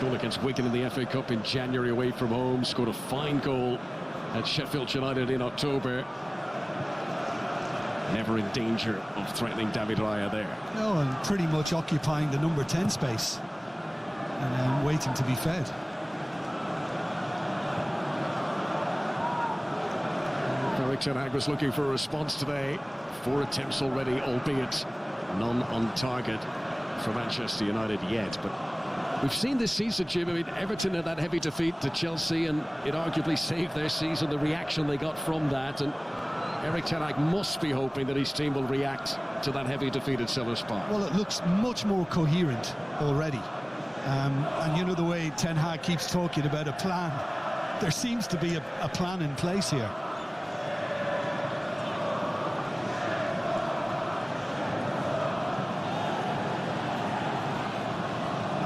Goal against Wigan in the FA Cup in January away from home. Scored a fine goal at Sheffield United in October. Never in danger of threatening David Raya there. No, and pretty much occupying the number 10 space and waiting to be fed. Erik ten Hag was looking for a response today. 4 attempts already, albeit none on target for Manchester United yet. But we've seen this season, Jim, I mean, Everton had that heavy defeat to Chelsea, and it arguably saved their season, the reaction they got from that. And Erik ten Hag must be hoping that his team will react to that heavy defeat at Selhurst Park. Well, it looks much more coherent already. And you know the way Ten Hag keeps talking about a plan. There seems to be a plan in place here.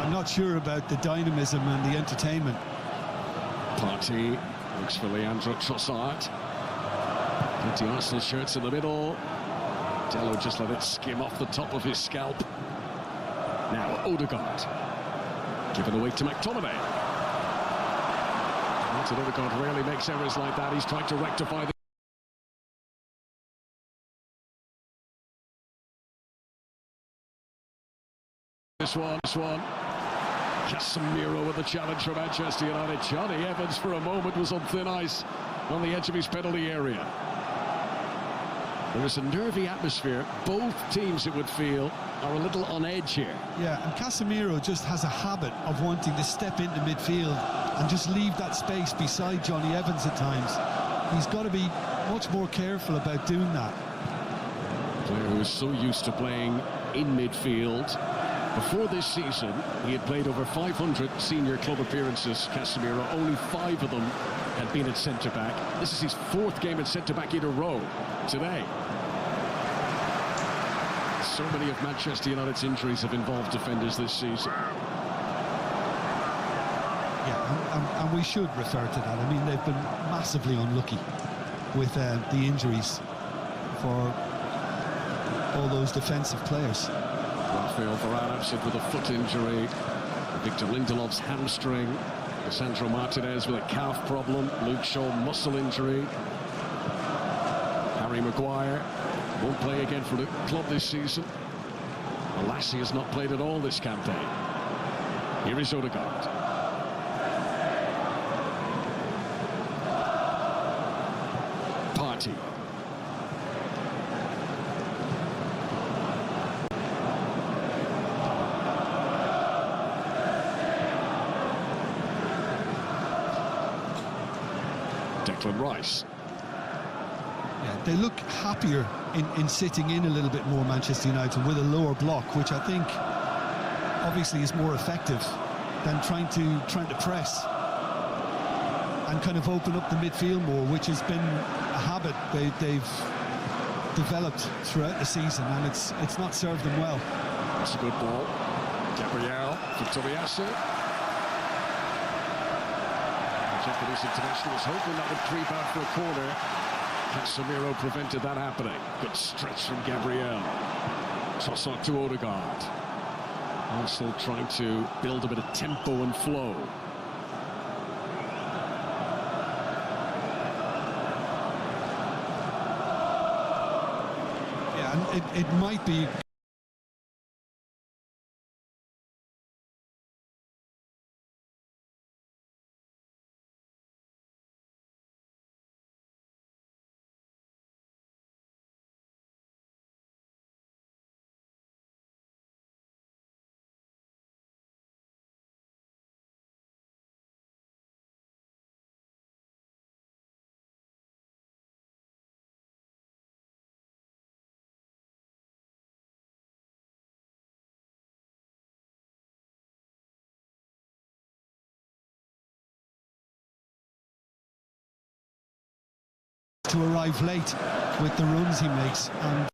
I'm not sure about the dynamism and the entertainment. Partey looks for Leandro Trossard. Plenty of Arsenal shirts in the middle. Dello just let it skim off the top of his scalp. Now Odegaard. Given away to McTominay. Martin Odegaard rarely makes errors like that. He's trying to rectify this one. Casemiro with the challenge for Manchester United. Johnny Evans for a moment was on thin ice on the edge of his penalty area. There is a nervy atmosphere. Both teams, it would feel, are a little on edge here. Yeah, and Casemiro just has a habit of wanting to step into midfield and just leave that space beside Johnny Evans at times. He's got to be much more careful about doing that. A player who is so used to playing in midfield. Before this season, he had played over 500 senior club appearances, Casemiro. Only 5 of them had been at centre-back. This is his 4th game at centre-back in a row today. So many of Manchester United's injuries have involved defenders this season. Yeah, and we should refer to that. I mean, they've been massively unlucky with the injuries for all those defensive players. Rafael Varane absent with a foot injury. Victor Lindelof's hamstring. Sandro Martinez with a calf problem. Luke Shaw muscle injury. Harry Maguire won't play again for the club this season. Lassie has not played at all this campaign. Here is Odegaard. Partey. Declan Rice. Yeah, they look happier in sitting in a little bit more, Manchester United, with a lower block, which I think obviously is more effective than trying to press and kind of open up the midfield more, which has been a habit they've developed throughout the season, and it's not served them well. That's a good ball. Gabriel for Tobiasu. Japanese international was hoping that would creep out for a corner. Casemiro prevented that happening. Good stretch from Gabriel. Trossard to Odegaard. Arsenal trying to build a bit of tempo and flow. Yeah, and it might be to arrive late with the runs he makes, and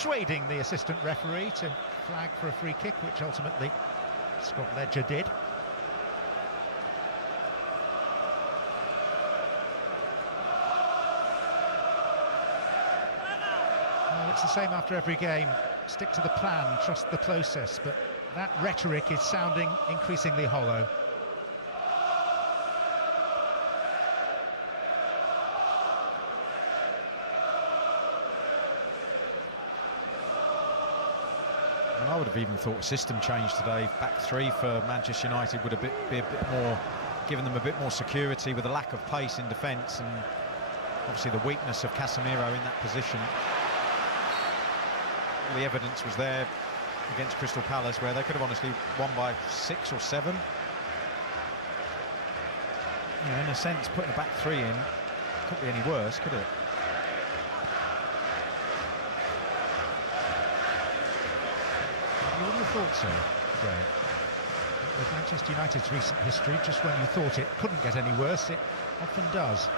persuading the assistant referee to flag for a free kick, which ultimately Scott Ledger did. Well, it's the same after every game. Stick to the plan, trust the process, but that rhetoric is sounding increasingly hollow. I would have even thought a system change today. Back three for Manchester United would be a bit more, given them a bit more security with a lack of pace in defence, and obviously the weakness of Casemiro in that position. All the evidence was there against Crystal Palace, where they could have honestly won by 6 or 7. You know, in a sense, putting a back three in couldn't be any worse, could it? You wouldn't have thought so, Graham. With Manchester United's recent history, just when you thought it couldn't get any worse, it often does.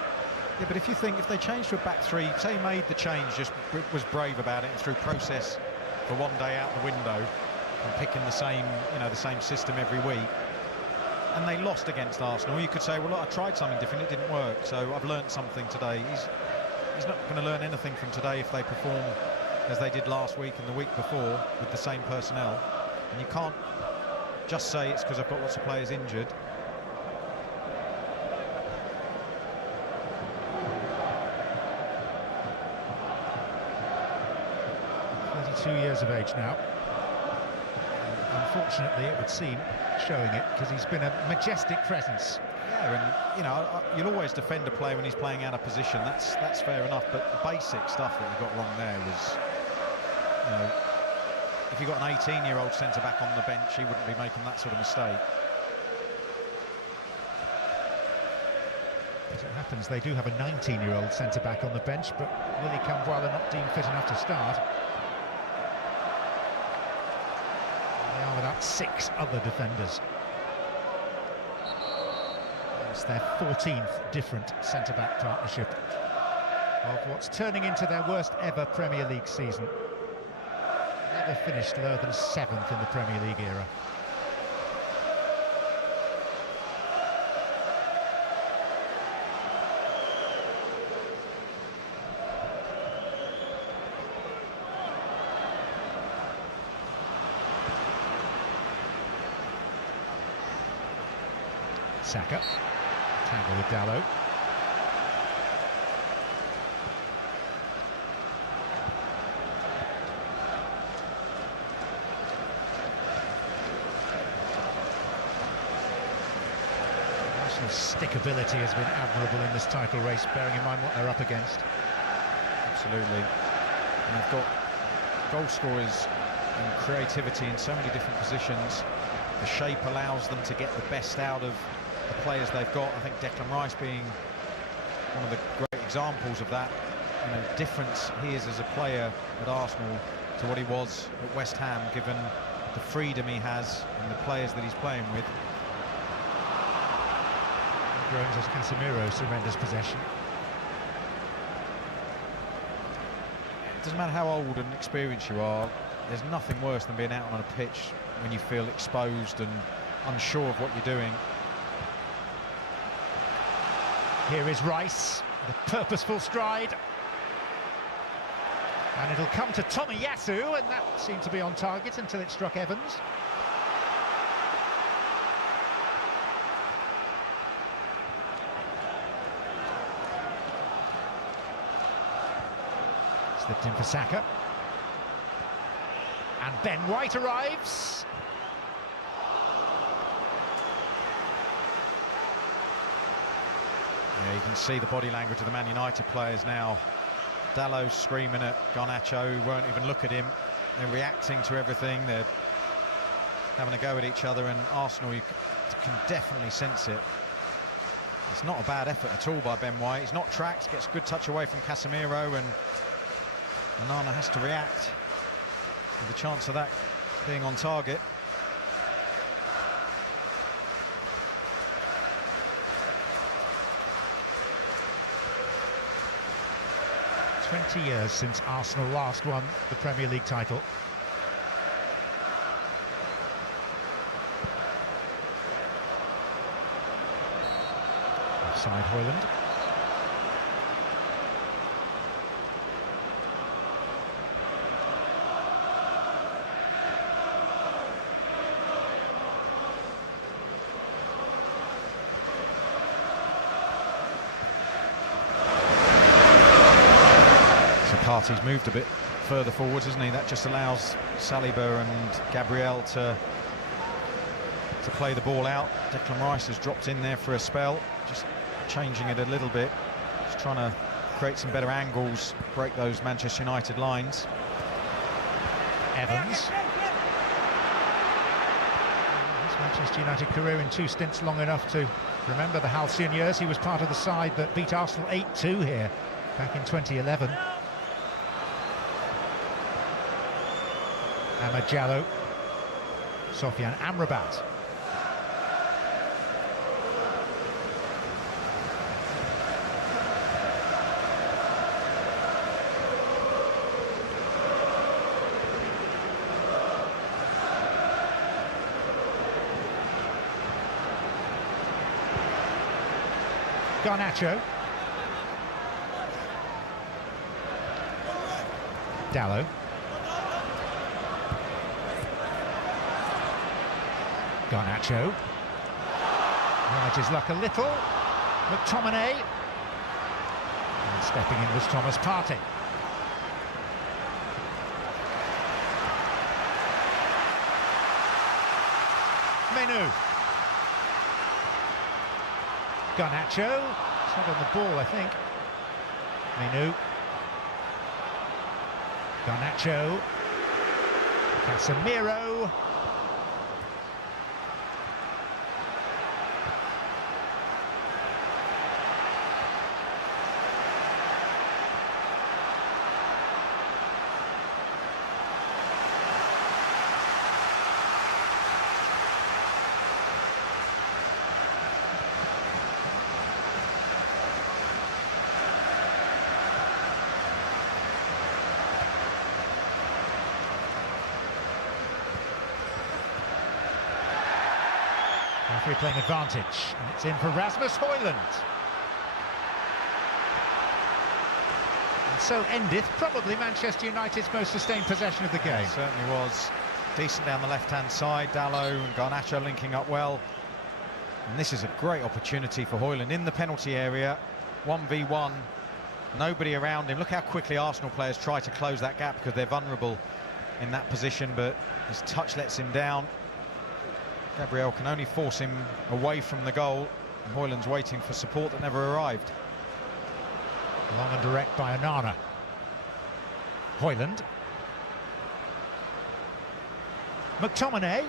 Yeah, but if they changed to a back three, say he made the change, just was brave about it and threw process for one day out the window and picking the same system every week, and they lost against Arsenal, you could say, well, look, I tried something different, it didn't work, so I've learned something today. He's not going to learn anything from today if they perform as they did last week and the week before with the same personnel. And you can't just say it's because I've got lots of players injured. He's 32 years of age now. And unfortunately, it would seem, showing it, because he's been a majestic presence. Yeah, and you know, you'll always defend a player when he's playing out of position. That's fair enough. But the basic stuff that he got wrong there was, you know, if you got an 18-year-old centre-back on the bench, he wouldn't be making that sort of mistake. As it happens, they do have a 19-year-old centre-back on the bench, but Willy Camboire not deemed fit enough to start. They are without 6 other defenders. It's their 14th different centre-back partnership of what's turning into their worst ever Premier League season. Never finished lower than 7th in the Premier League era. Saka, tangle with Dalot. Stickability has been admirable in this title race, bearing in mind what they're up against. Absolutely. And they've got goal scorers and creativity in so many different positions. The shape allows them to get the best out of the players they've got. I think Declan Rice being one of the great examples of that. You know, difference he is as a player at Arsenal to what he was at West Ham, given the freedom he has and the players that he's playing with. Groans as Casemiro surrenders possession. It doesn't matter how old and experienced you are, there's nothing worse than being out on a pitch when you feel exposed and unsure of what you're doing. Here is Rice, the purposeful stride. And it'll come to Tomiyasu, and that seemed to be on target until it struck Evans. Slipped in for Saka. And Ben White arrives. Yeah, you can see the body language of the Man United players now. Dalot screaming at Garnacho, who won't even look at him. They're reacting to everything. They're having a go at each other, and Arsenal, you can definitely sense it. It's not a bad effort at all by Ben White. He's not tracked, gets a good touch away from Casemiro, and Anana has to react with the chance of that being on target. 20 years since Arsenal last won the Premier League title. Offside Højlund. He's moved a bit further forwards, isn't he? That just allows Saliba and Gabriel to play the ball out. Declan Rice has dropped in there for a spell, just changing it a little bit, just trying to create some better angles, break those Manchester United lines. Evans. His Manchester United career in 2 stints long enough to remember the halcyon years. He was part of the side that beat Arsenal 8-2 here back in 2011. Ahmed Diallo, Sofiane Amrabat. Garnacho. Diallo. Garnacho. Rides his luck a little. McTominay. And stepping in was Thomas Partey. Menu. Garnacho. It's not on the ball, I think. Menu. Garnacho. Casemiro. Referee playing advantage, and it's in for Rasmus Højlund. And so endeth probably Manchester United's most sustained possession of the game. It certainly was. Decent down the left-hand side, Diallo and Garnacho linking up well. And this is a great opportunity for Højlund in the penalty area. 1v1, nobody around him. Look how quickly Arsenal players try to close that gap because they're vulnerable in that position, but his touch lets him down. Gabriel can only force him away from the goal, and Højlund's waiting for support that never arrived. Long and direct by Anana. Højlund. McTominay.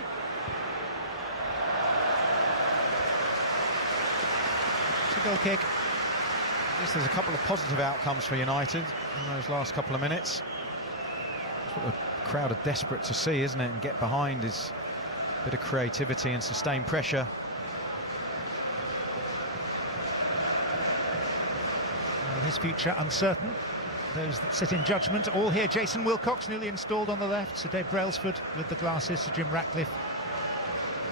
It's a goal kick. I guess there's a couple of positive outcomes for United in those last couple of minutes. That's what the crowd are desperate to see, isn't it? And get behind is a bit of creativity and sustained pressure. Well, his future uncertain. Those that sit in judgment all here. Jason Wilcox newly installed on the left. Sir Dave Brailsford with the glasses. Sir Jim Ratcliffe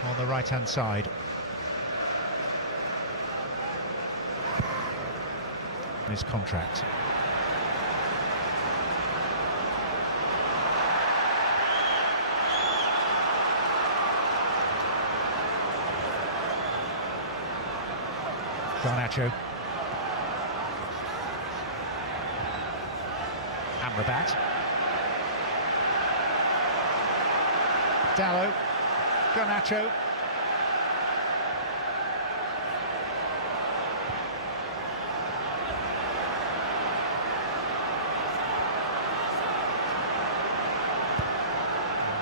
on the right-hand side. His contract. Garnacho. Amrabat. Diallo. Garnacho.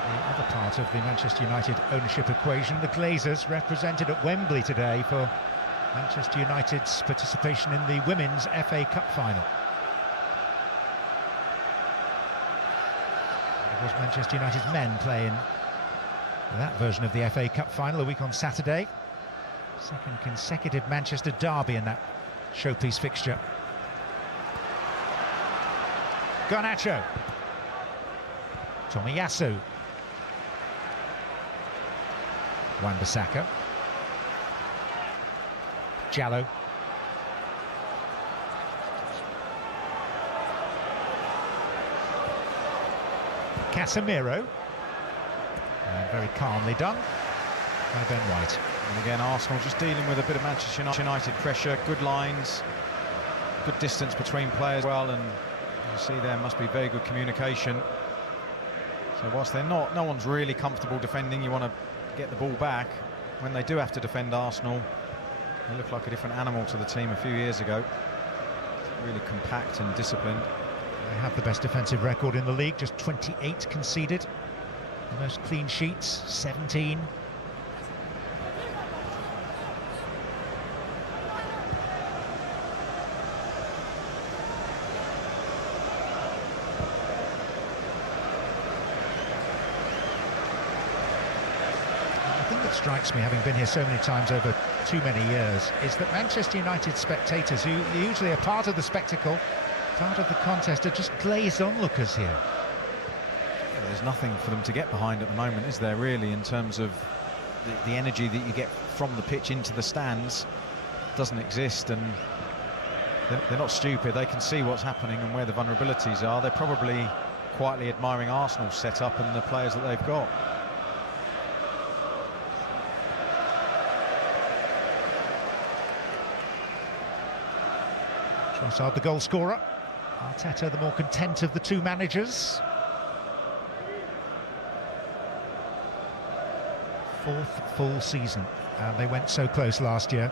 The other part of the Manchester United ownership equation, the Glazers represented at Wembley today for Manchester United's participation in the Women's FA Cup final. It was Manchester United's men playing that version of the FA Cup final a week on Saturday. Second consecutive Manchester derby in that showpiece fixture. Garnacho. Tomiyasu. Wan-Bissaka. Jallo. Casemiro. And very calmly done by Ben White. And again, Arsenal just dealing with a bit of Manchester United pressure, good lines, good distance between players well, and you see there must be very good communication. So whilst they're not, no one's really comfortable defending, you want to get the ball back. When they do have to defend Arsenal, they look like a different animal to the team a few years ago. Really compact and disciplined. They have the best defensive record in the league, just 28 conceded. The most clean sheets, 17. Strikes me, having been here so many times over too many years, is that Manchester United spectators, who usually are part of the spectacle, part of the contest, are just glazed onlookers here. Yeah, there's nothing for them to get behind at the moment, is there, really, in terms of the energy that you get from the pitch into the stands? Doesn't exist, and they're not stupid. They can see what's happening and where the vulnerabilities are. They're probably quietly admiring Arsenal's setup and the players that they've got. Trossard, the goal scorer. Arteta, the more content of the two managers. Fourth full season, and they went so close last year.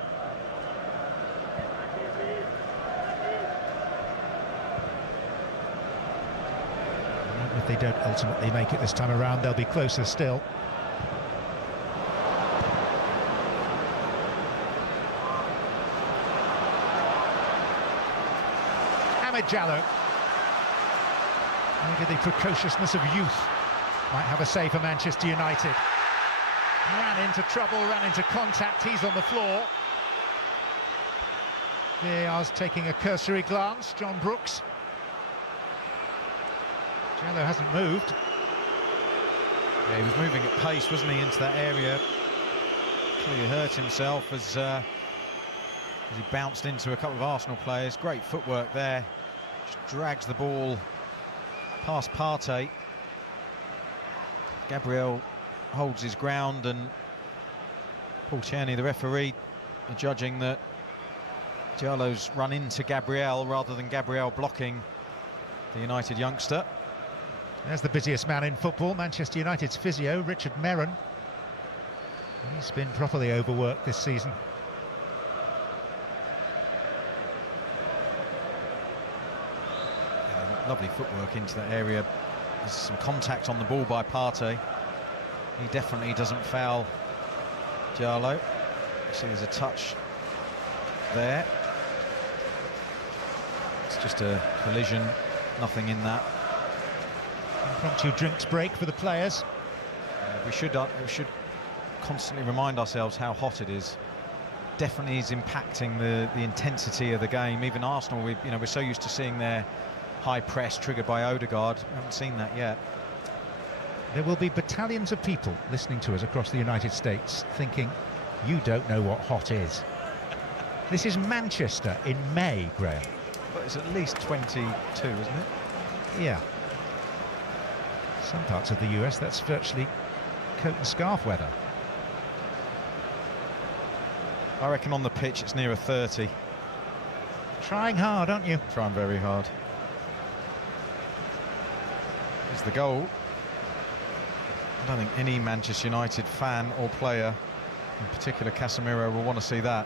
And if they don't ultimately make it this time around, they'll be closer still. Jallo. Maybe the precociousness of youth might have a say for Manchester United. Ran into trouble, ran into contact, he's on the floor. VAR's taking a cursory glance, John Brooks. Jallo hasn't moved. Yeah, he was moving at pace, wasn't he, into that area. Clearly hurt himself as he bounced into a couple of Arsenal players. Great footwork there. Just drags the ball past Partey. Gabriel holds his ground, and Paul Tierney, the referee, are judging that Jallo's run into Gabriel rather than Gabriel blocking the United youngster. There's the busiest man in football, Manchester United's physio, Richard Merron. He's been properly overworked this season. Lovely footwork into that area. There's some contact on the ball by Partey. He definitely doesn't foul Jallo. You see there's a touch there. It's just a collision, nothing in that. Impromptu drinks break for the players. We should constantly remind ourselves how hot it is. Definitely is impacting the intensity of the game. Even Arsenal, we're so used to seeing their high press triggered by Odegaard. We haven't seen that yet. There will be battalions of people listening to us across the United States thinking, you don't know what hot is. This is Manchester in May, Graham. But it's at least 22, isn't it? Yeah. Some parts of the US, that's virtually coat and scarf weather. I reckon on the pitch it's nearer 30. Trying hard, aren't you? Trying very hard. There's the goal. I don't think any Manchester United fan or player, in particular Casemiro, will want to see that.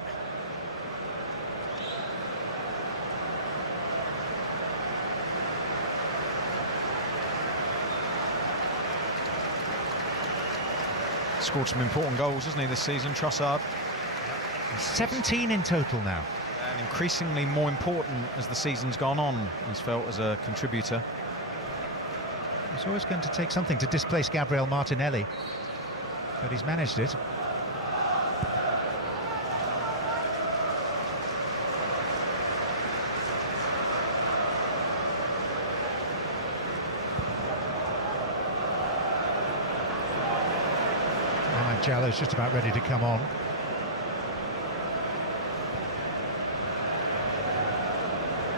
Scored some important goals, hasn't he, this season, Trossard? 17 in total now. And increasingly more important as the season's gone on, he's felt, as a contributor. It's always going to take something to displace Gabriel Martinelli, but he's managed it. Jallo's just about ready to come on.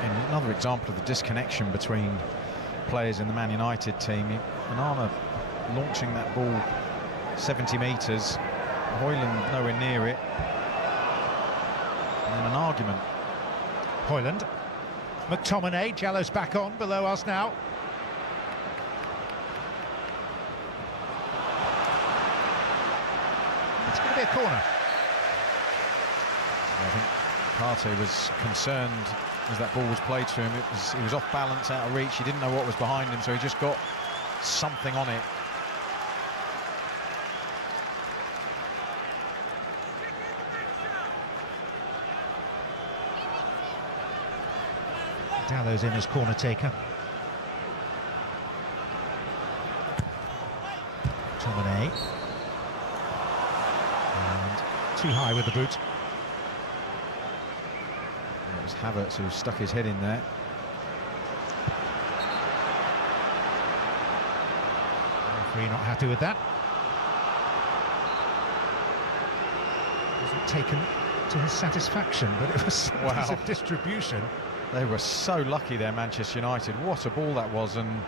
And another example of the disconnection between players in the Man United team. Anana launching that ball 70 metres, Højlund nowhere near it, and then an argument. Højlund, McTominay, Jallo's back on below us now. It's going to be a corner. I think Partey was concerned as that ball was played to him. He was off balance, out of reach. He didn't know what was behind him, so he just got something on it. Jallo's in as corner taker. McTominay. And too high with the boot. It was Havertz who stuck his head in there. Referee not happy with that. Wasn't taken to his satisfaction, but it was a distribution. They were so lucky there, Manchester United. What a ball that was, and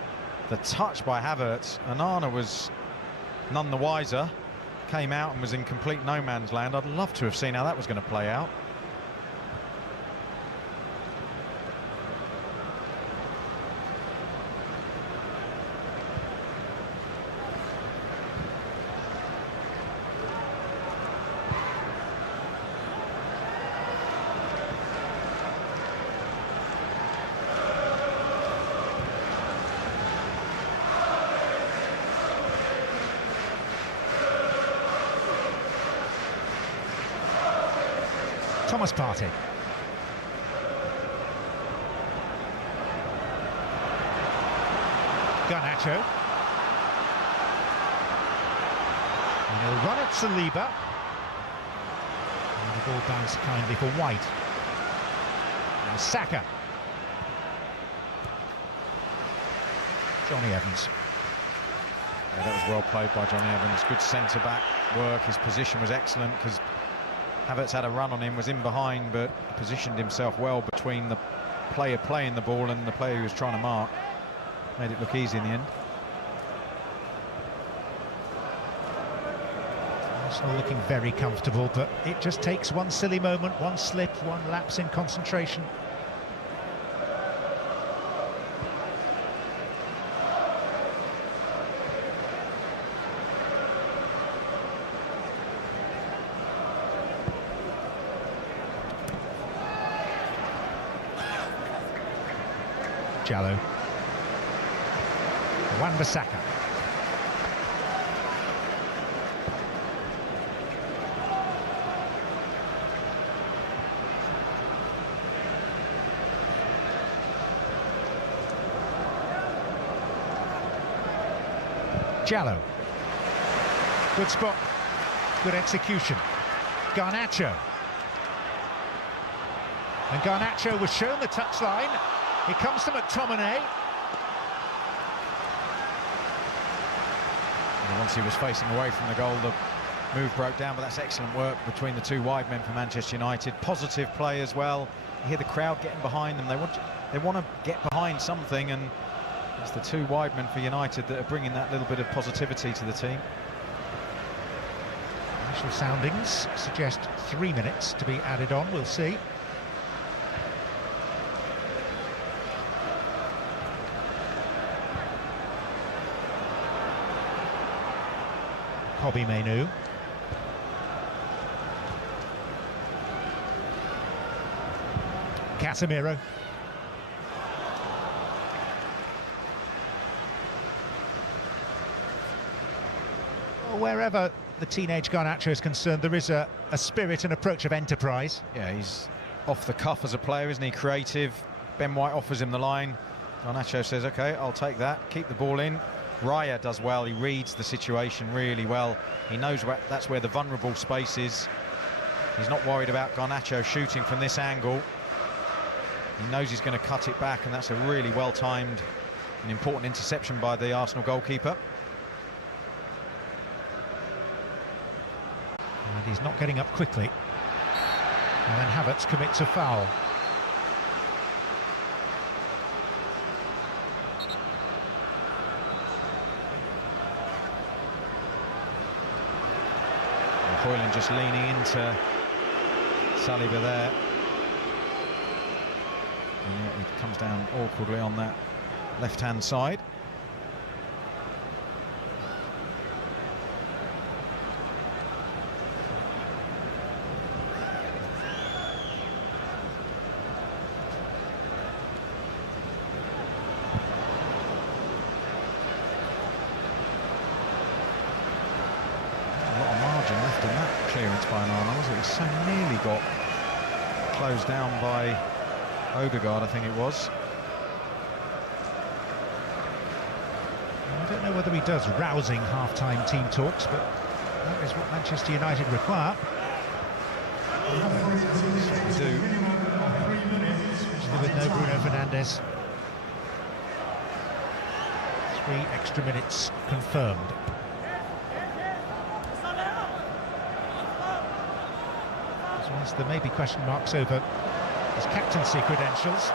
the touch by Havertz. Anana was none the wiser, came out and was in complete no man's land. I'd love to have seen how that was going to play out. Thomas Partey. Garnacho. And he'll run at Saliba. And the ball bounced kindly for White. And Saka. Johnny Evans. Yeah, that was well played by Johnny Evans. Good centre-back work. His position was excellent because Havertz had a run on him, was in behind, but positioned himself well between the player playing the ball and the player who was trying to mark. Made it look easy in the end. Arsenal looking very comfortable, but it just takes one silly moment, one slip, one lapse in concentration. Jallo. Wan-Bissaka. Jallo. Good spot. Good execution. Garnacho. And Garnacho was shown the touchline. He comes to McTominay. And once he was facing away from the goal, the move broke down, but that's excellent work between the two wide men for Manchester United. Positive play as well. You hear the crowd getting behind them. They want to get behind something, and it's the two wide men for United that are bringing that little bit of positivity to the team. Initial soundings suggest 3 minutes to be added on. We'll see. Kobbie Mainoo. Casemiro. Wherever the teenage Garnacho is concerned, there is a spirit and approach of enterprise. Yeah, he's off the cuff as a player, isn't he? Creative. Ben White offers him the line. Garnacho says, OK, I'll take that. Keep the ball in. Raya does well. He reads the situation really well. He knows that's where the vulnerable space is. He's not worried about Garnacho shooting from this angle. He knows he's going to cut it back, and that's a really well-timed and important interception by the Arsenal goalkeeper. And he's not getting up quickly. And then Havertz commits a foul. And Højlund just leaning into Saliba there. And yet he comes down awkwardly on that left-hand side. Clearance by Anana, was it? He so nearly got closed down by Odegaard, I think it was. I don't know whether he does rousing half-time team talks, but that is what Manchester United require. They do. Especially with no Bruno Fernandes. 3 extra minutes confirmed. There may be question marks over his captaincy credentials.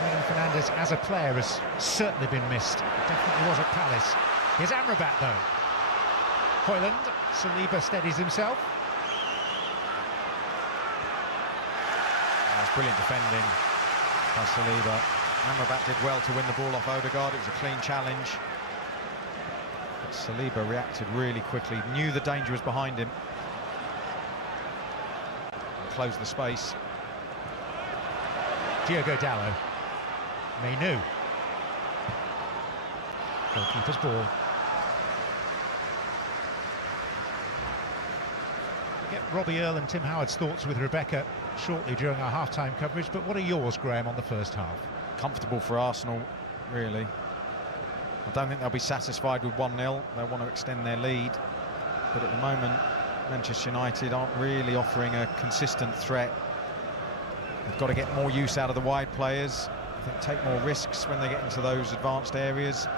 Bruno Fernandes as a player has certainly been missed. Definitely was at Palace. Here's Amrabat though. Højlund, Saliba steadies himself. That's brilliant defending by Saliba. Amrabat did well to win the ball off Odegaard. It was a clean challenge. But Saliba reacted really quickly, knew the danger was behind him. Close the space. Diogo Dalot. Menu. Goalkeeper's ball. We'll get Robbie Earle and Tim Howard's thoughts with Rebecca shortly during our half-time coverage, but what are yours, Graham, on the first half? Comfortable for Arsenal, really. I don't think they'll be satisfied with 1-0. They'll want to extend their lead, but at the moment Manchester United aren't really offering a consistent threat. They've got to get more use out of the wide players. I think take more risks when they get into those advanced areas.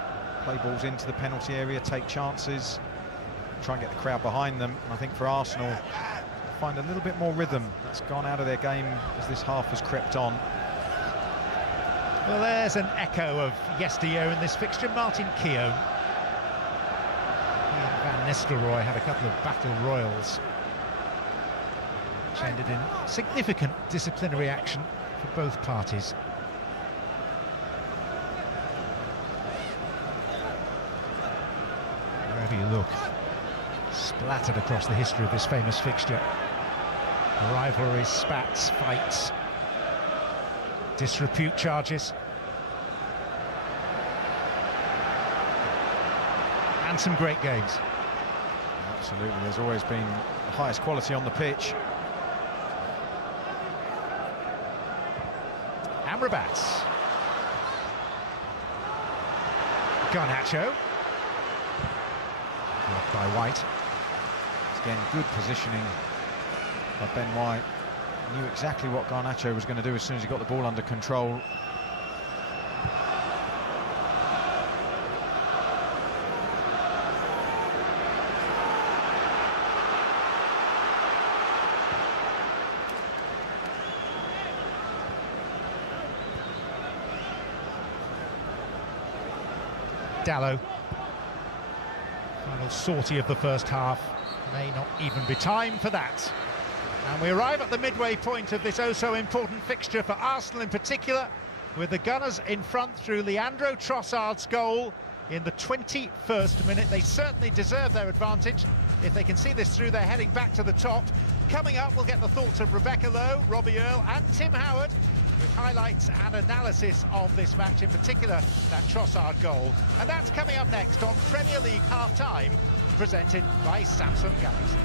Play balls into the penalty area, take chances, try and get the crowd behind them. And I think for Arsenal, find a little bit more rhythm. That's gone out of their game as this half has crept on. Well, there's an echo of yesteryear in this fixture. Martin Keown. Van Nistelrooy had a couple of battle royals which ended in significant disciplinary action for both parties. Wherever you look, splattered across the history of this famous fixture. Rivalries, spats, fights, disrepute charges. And some great games. Absolutely, there's always been the highest quality on the pitch. Amrabat. Garnacho. Blocked by White. Again, good positioning by Ben White. Knew exactly what Garnacho was going to do as soon as he got the ball under control. Dalot. Final sortie of the first half. May not even be time for that. And we arrive at the midway point of this oh-so-important fixture for Arsenal in particular, with the Gunners in front through Leandro Trossard's goal in the 21st minute. They certainly deserve their advantage. If they can see this through, they're heading back to the top. Coming up, we'll get the thoughts of Rebecca Lowe, Robbie Earle and Tim Howard, with highlights and analysis of this match, in particular that Trossard goal. And that's coming up next on Premier League Half Time, presented by Samsung Galaxy.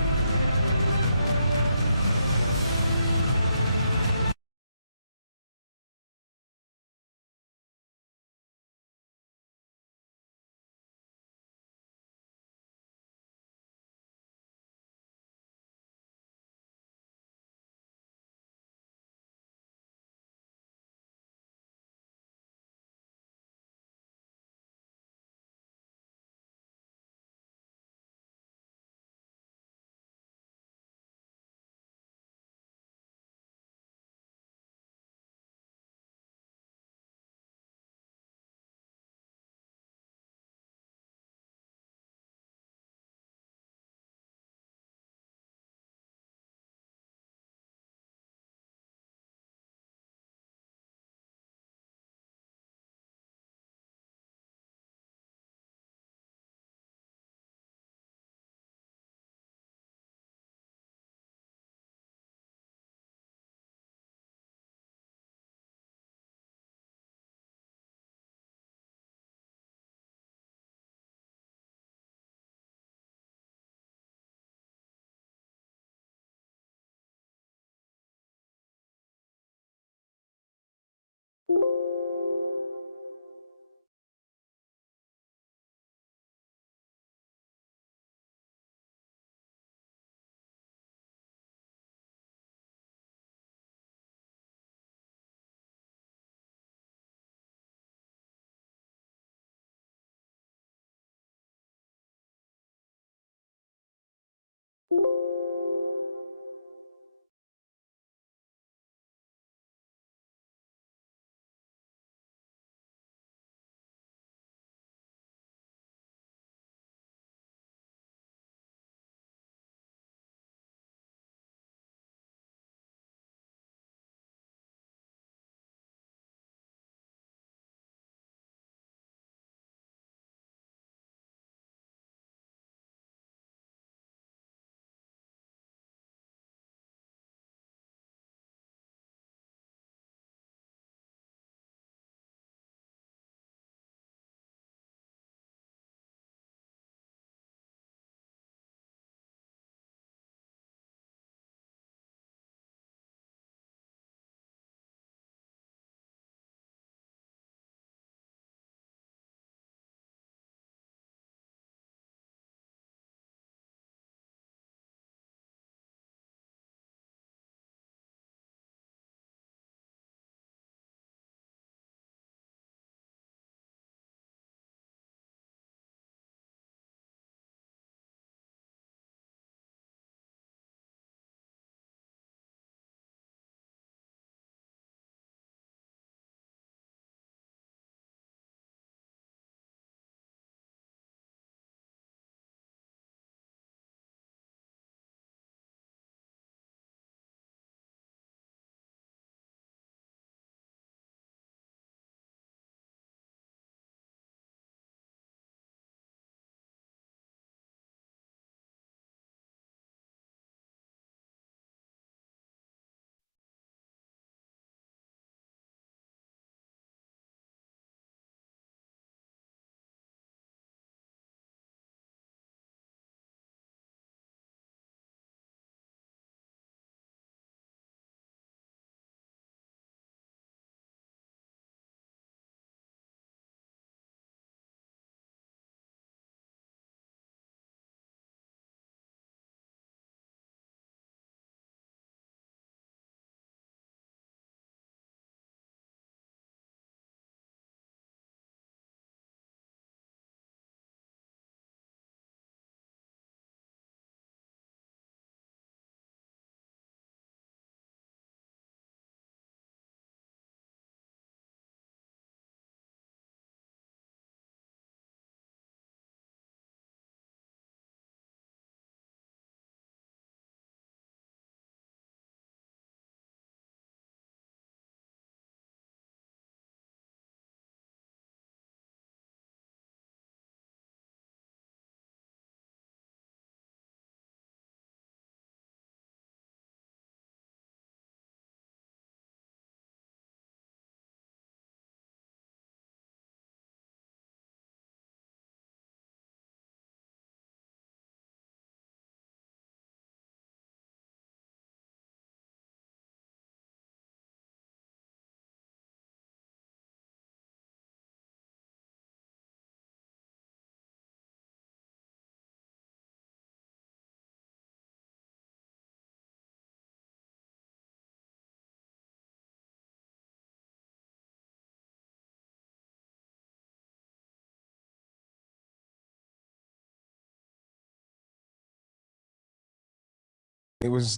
They was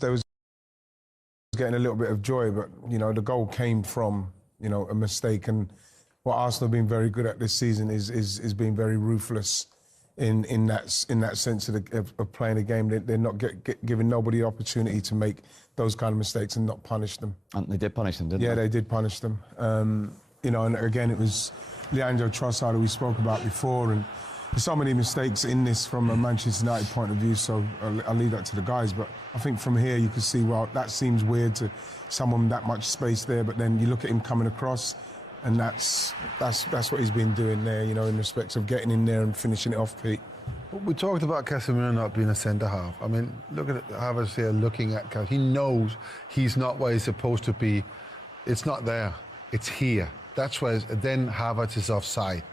getting a little bit of joy, but you know the goal came from a mistake. And what Arsenal have been very good at this season is being very ruthless in that sense of playing a game. They're not giving nobody the opportunity to make those kind of mistakes and not punish them. And they did punish them, didn't they? Yeah, they did punish them. And again, it was Leandro Trossard who we spoke about before, and there's so many mistakes in this from a Manchester United point of view, so I'll leave that to the guys. But I think from here you can see, well, that seems weird to someone that much space there, but then you look at him coming across, and that's what he's been doing there, in respects of getting in there and finishing it off, Pete. We talked about Klasemen not being a centre-half. I mean, look at Havertz here looking at Klasemen. He knows he's not where he's supposed to be. It's not there. It's here. That's where then Havertz is offside.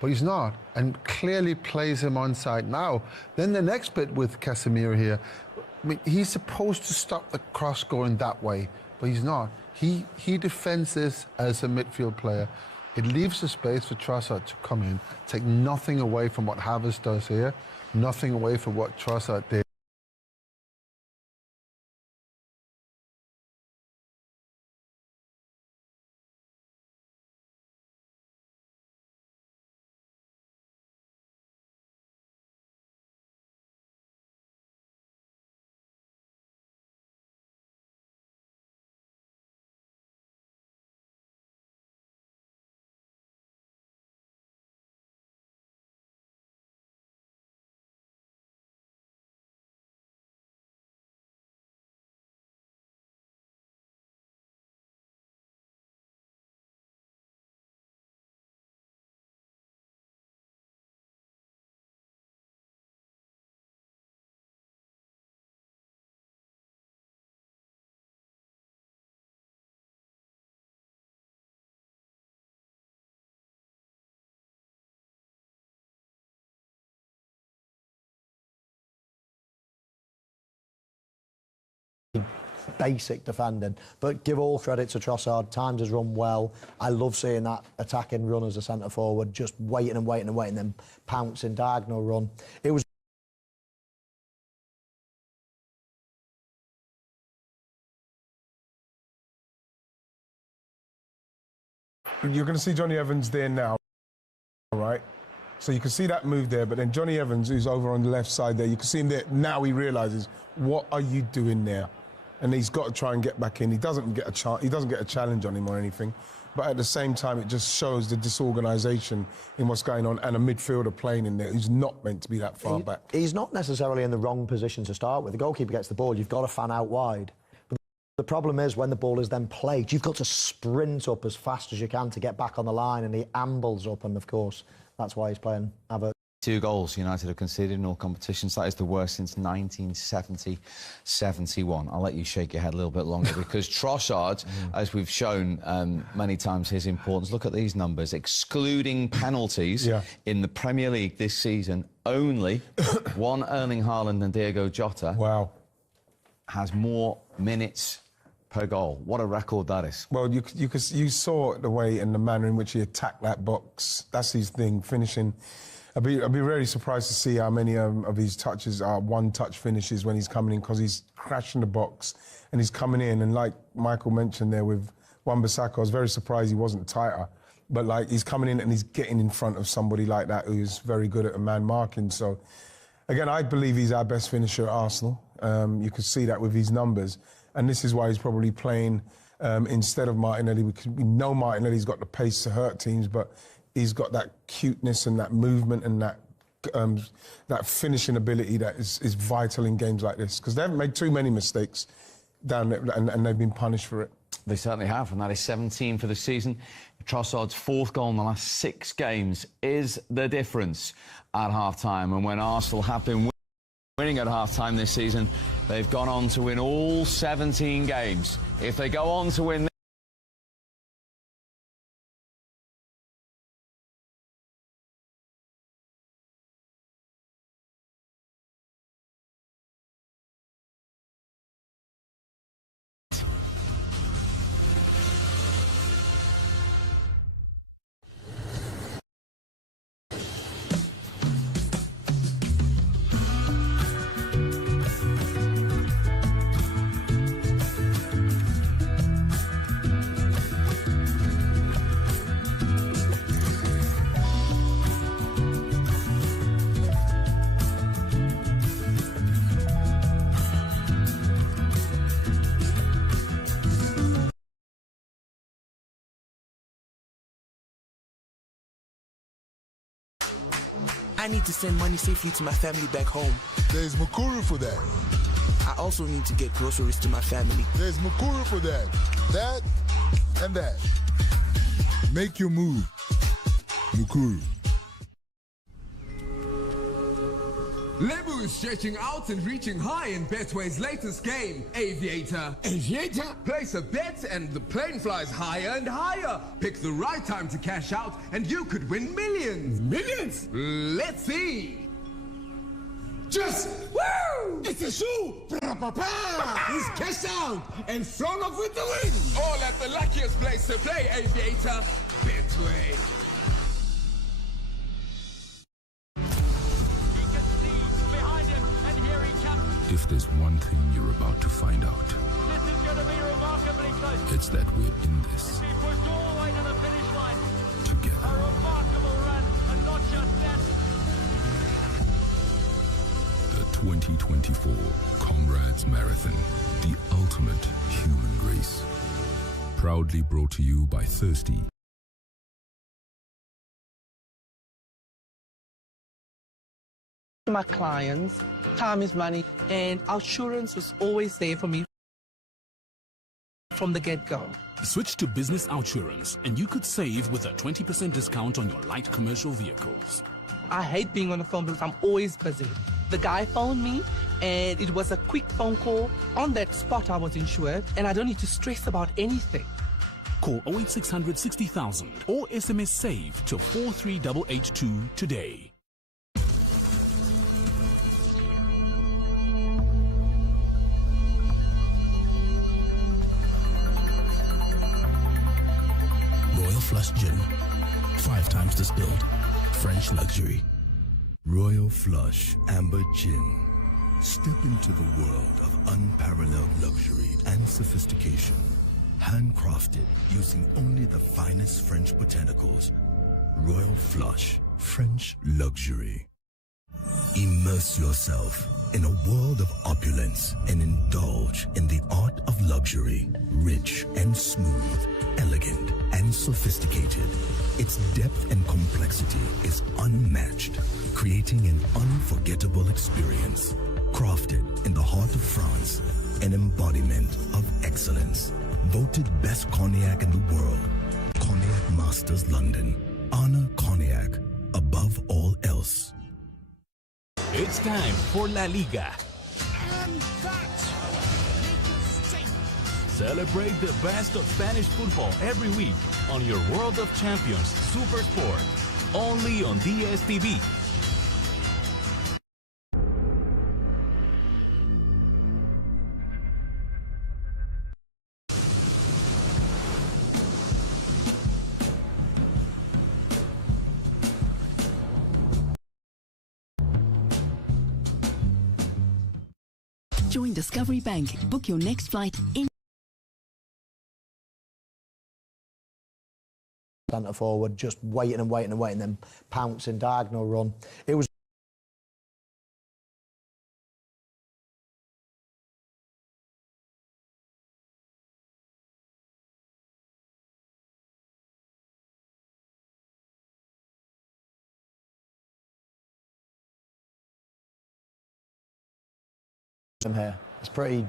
But he's not, and clearly plays him onside now. Then the next bit with Casemiro here, I mean, he's supposed to stop the cross going that way, but he's not. He defends this as a midfield player. It leaves the space for Trossard to come in, take nothing away from what Havertz does here, nothing away from what Trossard did. Basic defending, but give all credit to Trossard. Times has run well. I love seeing that attacking run as a centre forward, just waiting and waiting and waiting, then pouncing diagonal run. It was. You're going to see Johnny Evans there now, right? So you can see that move there, but then Johnny Evans, who's over on the left side there, you can see him there. Now he realises, what are you doing there? And he's got to try and get back in. He doesn't get a chance. He doesn't get a challenge on him or anything. But at the same time, it just shows the disorganisation in what's going on, and a midfielder playing in there who's not meant to be that far back. He's not necessarily in the wrong position to start with. The goalkeeper gets the ball, you've got to fan out wide. But the problem is when the ball is then played, you've got to sprint up as fast as you can to get back on the line, and he ambles up, and of course, that's why he's playing Havertz. 2 goals United have conceded in all competitions. That is the worst since 1970-71. I'll let you shake your head a little bit longer because Trossard, as we've shown many times, his importance. Look at these numbers. Excluding penalties in the Premier League this season, only one Erling Haaland and Diego Jota has more minutes per goal. What a record that is. Well, you saw the way and the manner in which he attacked that box. That's his thing, finishing. I'd be really surprised to see how many of his touches are one-touch finishes when he's coming in, because he's crashing the box and he's coming in. And like Michael mentioned there with Wan-Bissaka, I was very surprised he wasn't tighter. But like, he's coming in and he's getting in front of somebody like that who's very good at a man marking. So again, I believe he's our best finisher at Arsenal. You could see that with his numbers. And this is why he's probably playing instead of Martinelli. We know Martinelli's got the pace to hurt teams, but he's got that cuteness and that movement and that finishing ability that is vital in games like this, because they haven't made too many mistakes down there, and they've been punished for it. They certainly have, and that is 17 for the season. Trossard's 4th goal in the last 6 games is the difference at half-time. And when Arsenal have been winning at half-time this season, they've gone on to win all 17 games. If they go on to win I need to send money safely to my family back home. There's Mukuru for that. I also need to get groceries to my family. There's Mukuru for that. That and that. Make your move. Mukuru. Lebu is stretching out and reaching high in Betway's latest game, Aviator. Aviator? Place a bet and the plane flies higher and higher. Pick the right time to cash out and you could win millions. Millions? Let's see. Just, woo! It's a shoe! He's cashed out and thrown off with the win! All at the luckiest place to play, Aviator, Betway. If there's one thing you're about to find out, this is going to be remarkably close. It's that we're in this He pushed all the way to the finish line. together. A remarkable run, and not just that. The 2024 Comrades Marathon, the ultimate human race. Proudly brought to you by Thirsty. My clients, time is money, and assurance was always there for me from the get-go. Switch to business outsurance and you could save with a 20% discount on your light commercial vehicles. I hate being on the phone because I'm always busy. The guy phoned me and it was a quick phone call. On that spot I was insured and I don't need to stress about anything. Call 08600 60,000 or SMS SAVE to 43882 today. Royal Flush Gin, 5 times distilled, French luxury. Royal Flush Amber Gin. Step into the world of unparalleled luxury and sophistication. Handcrafted using only the finest French botanicals. Royal Flush French luxury. Immerse yourself in a world of opulence and indulge in the art of luxury. Rich and smooth, elegant and sophisticated. Its depth and complexity is unmatched, creating an unforgettable experience. Crafted in the heart of France, an embodiment of excellence. Voted best cognac in the world. Cognac Masters London. Honor cognac above all else. It's time for La Liga. And that! Celebrate the best of Spanish football every week on your World of Champions Super Sport. Only on DSTV. Join Discovery Bank. Book your next flight in. Centre forward, just waiting and waiting and waiting, then pouncing, diagonal run. It was here. It's pretty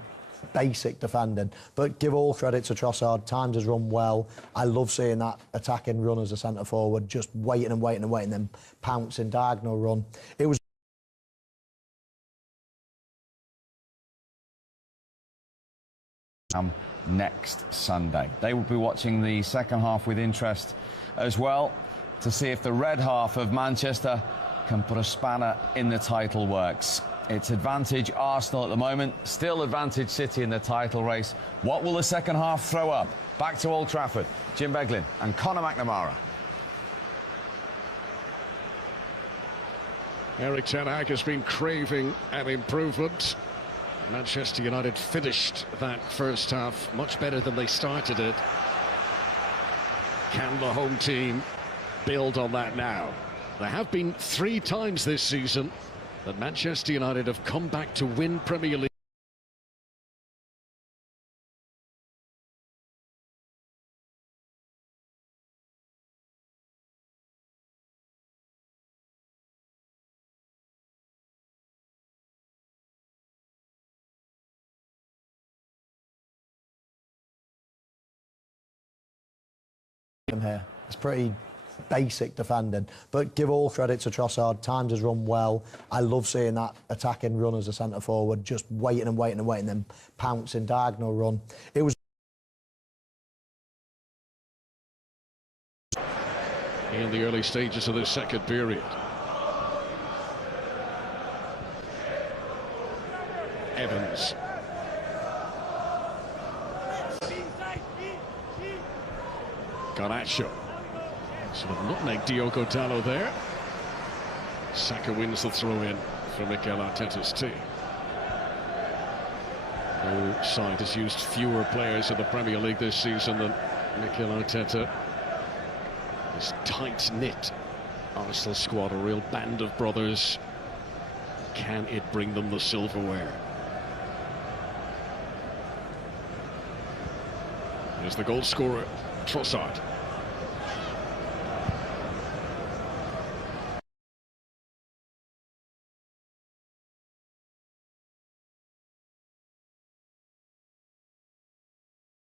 basic defending, but give all credit to Trossard. Times has run well. I love seeing that attacking run as a centre forward, just waiting and waiting and waiting, then pouncing, diagonal run. It was next Sunday. They will be watching the second half with interest as well to see if the red half of Manchester can put a spanner in the title works. It's advantage Arsenal at the moment, still advantage City in the title race. What will the second half throw up? Back to Old Trafford, Jim Beglin and Conor McNamara. Erik ten Hag has been craving an improvement. Manchester United finished that first half much better than they started it. Can the home team build on that now? There have been 3 times this season that Manchester United have come back to win Premier League. here. It's pretty basic defending, but give all credit to Trossard. Times has run well. I love seeing that attacking run as a centre forward, just waiting and waiting and waiting, then pouncing, diagonal run. It was in the early stages of the second period. Evans. Garnacho. Sort of nutmeg Diogo Dalot there. Saka wins the throw-in for Mikel Arteta's team. No side has used fewer players in the Premier League this season than Mikel Arteta. This tight-knit Arsenal squad, a real band of brothers. Can it bring them the silverware? Here's the goal scorer, Trossard.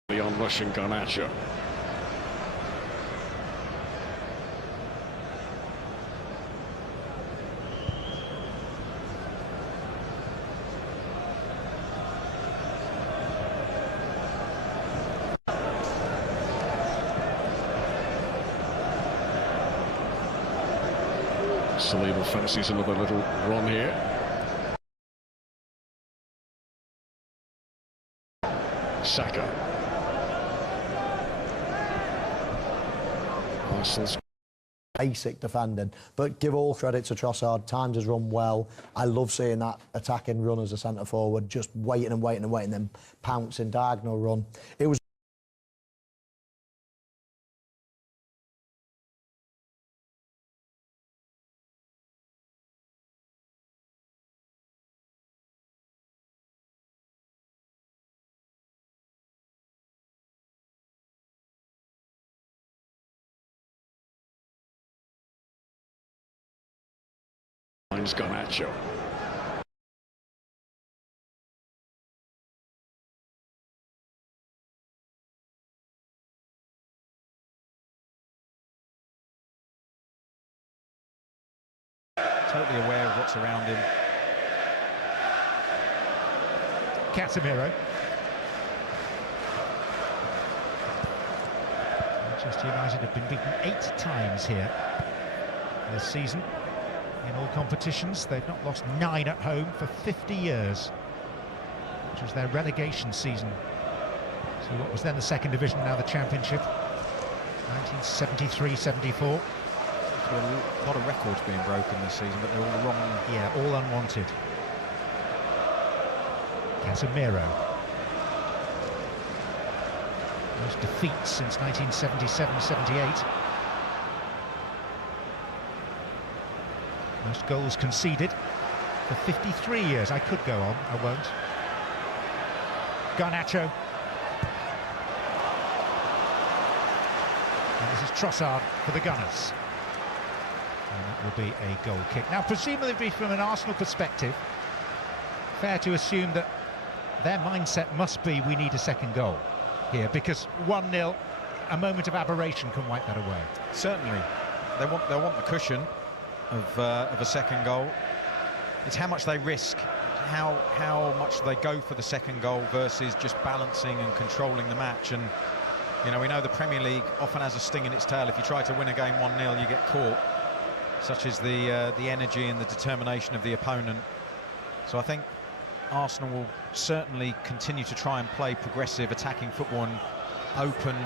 On rushing Garnacho. Semalam fancies another little run here. Saka. Arsenal's basic defending, but give all credit to Trossard. Times has run well. I love seeing that attacking run as a centre forward, just waiting and waiting and waiting, then pouncing, diagonal run. It was Garnacho. Totally aware of what's around him. Casemiro. Manchester United have been beaten 8 times here this season. In all competitions, they've not lost 9 at home for 50 years, which was their relegation season. So what was then the second division, now the championship, 1973-74. A lot of records being broken this season, but they're all wrong. Yeah, all unwanted. Casemiro. Most defeats since 1977-78. Most goals conceded for 53 years. I could go on, I won't. Garnacho. And this is Trossard for the Gunners. And that will be a goal kick. Now, presumably from an Arsenal perspective, fair to assume that their mindset must be we need a second goal here, because 1-0, a moment of aberration can wipe that away. Certainly. They'll want the cushion of a second goal. It's how much they risk, how much they go for the second goal versus just balancing and controlling the match. And you know, we know the Premier League often has a sting in its tail. If you try to win a game 1-0, you get caught. Such as the energy and the determination of the opponent. So I think Arsenal will certainly continue to try and play progressive attacking football and open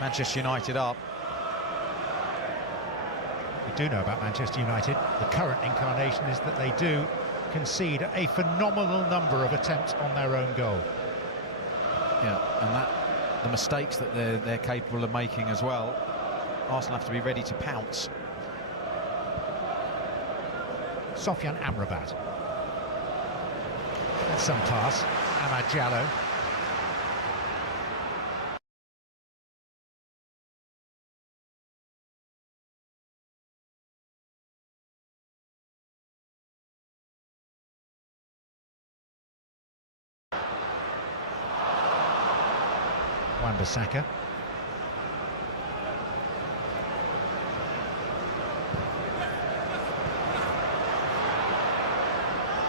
Manchester United up. We do know about Manchester United, the current incarnation, is that they do concede a phenomenal number of attempts on their own goal. Yeah, and the mistakes that they're capable of making as well. Arsenal have to be ready to pounce. Sofyan Amrabat. That's some pass. Amad Diallo. Wan-Bissaka.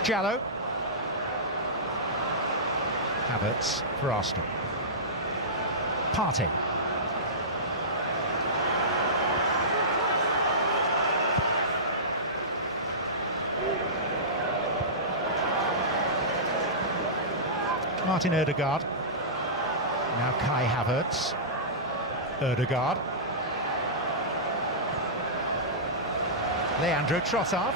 Jallo. Havertz for Arsenal. Partey. Martin Ødegaard. Now Kai Havertz. Ødegaard. Leandro Trossard.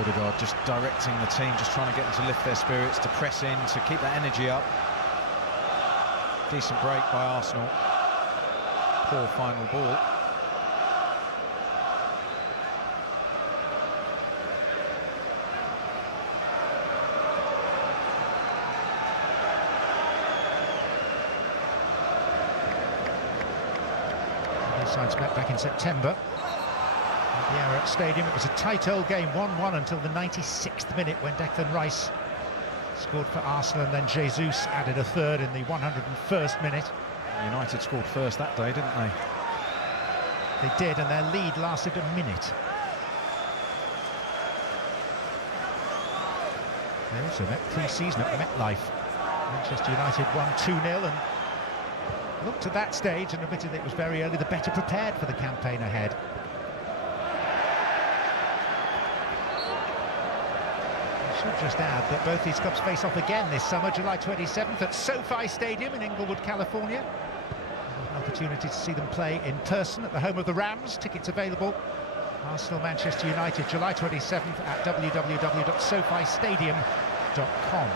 Ødegaard just directing the team, just trying to get them to lift their spirits, to press in, to keep that energy up. Decent break by Arsenal. Poor final ball. These sides met back in September at the Emirates Stadium. It was a tight old game, 1-1 until the 96th minute when Declan Rice scored for Arsenal, and then Jesus added a third in the 101st minute. United scored first that day, didn't they? They did, and their lead lasted a minute. They also met pre-season at MetLife. Manchester United won 2-0 and looked at that stage, and admitted that it was very early, the better prepared for the campaign ahead. I should just add that both these clubs face off again this summer, July 27th at SoFi Stadium in Inglewood, California. An opportunity to see them play in person at the home of the Rams. Tickets available. Arsenal, Manchester United, July 27th at www.sofistadium.com.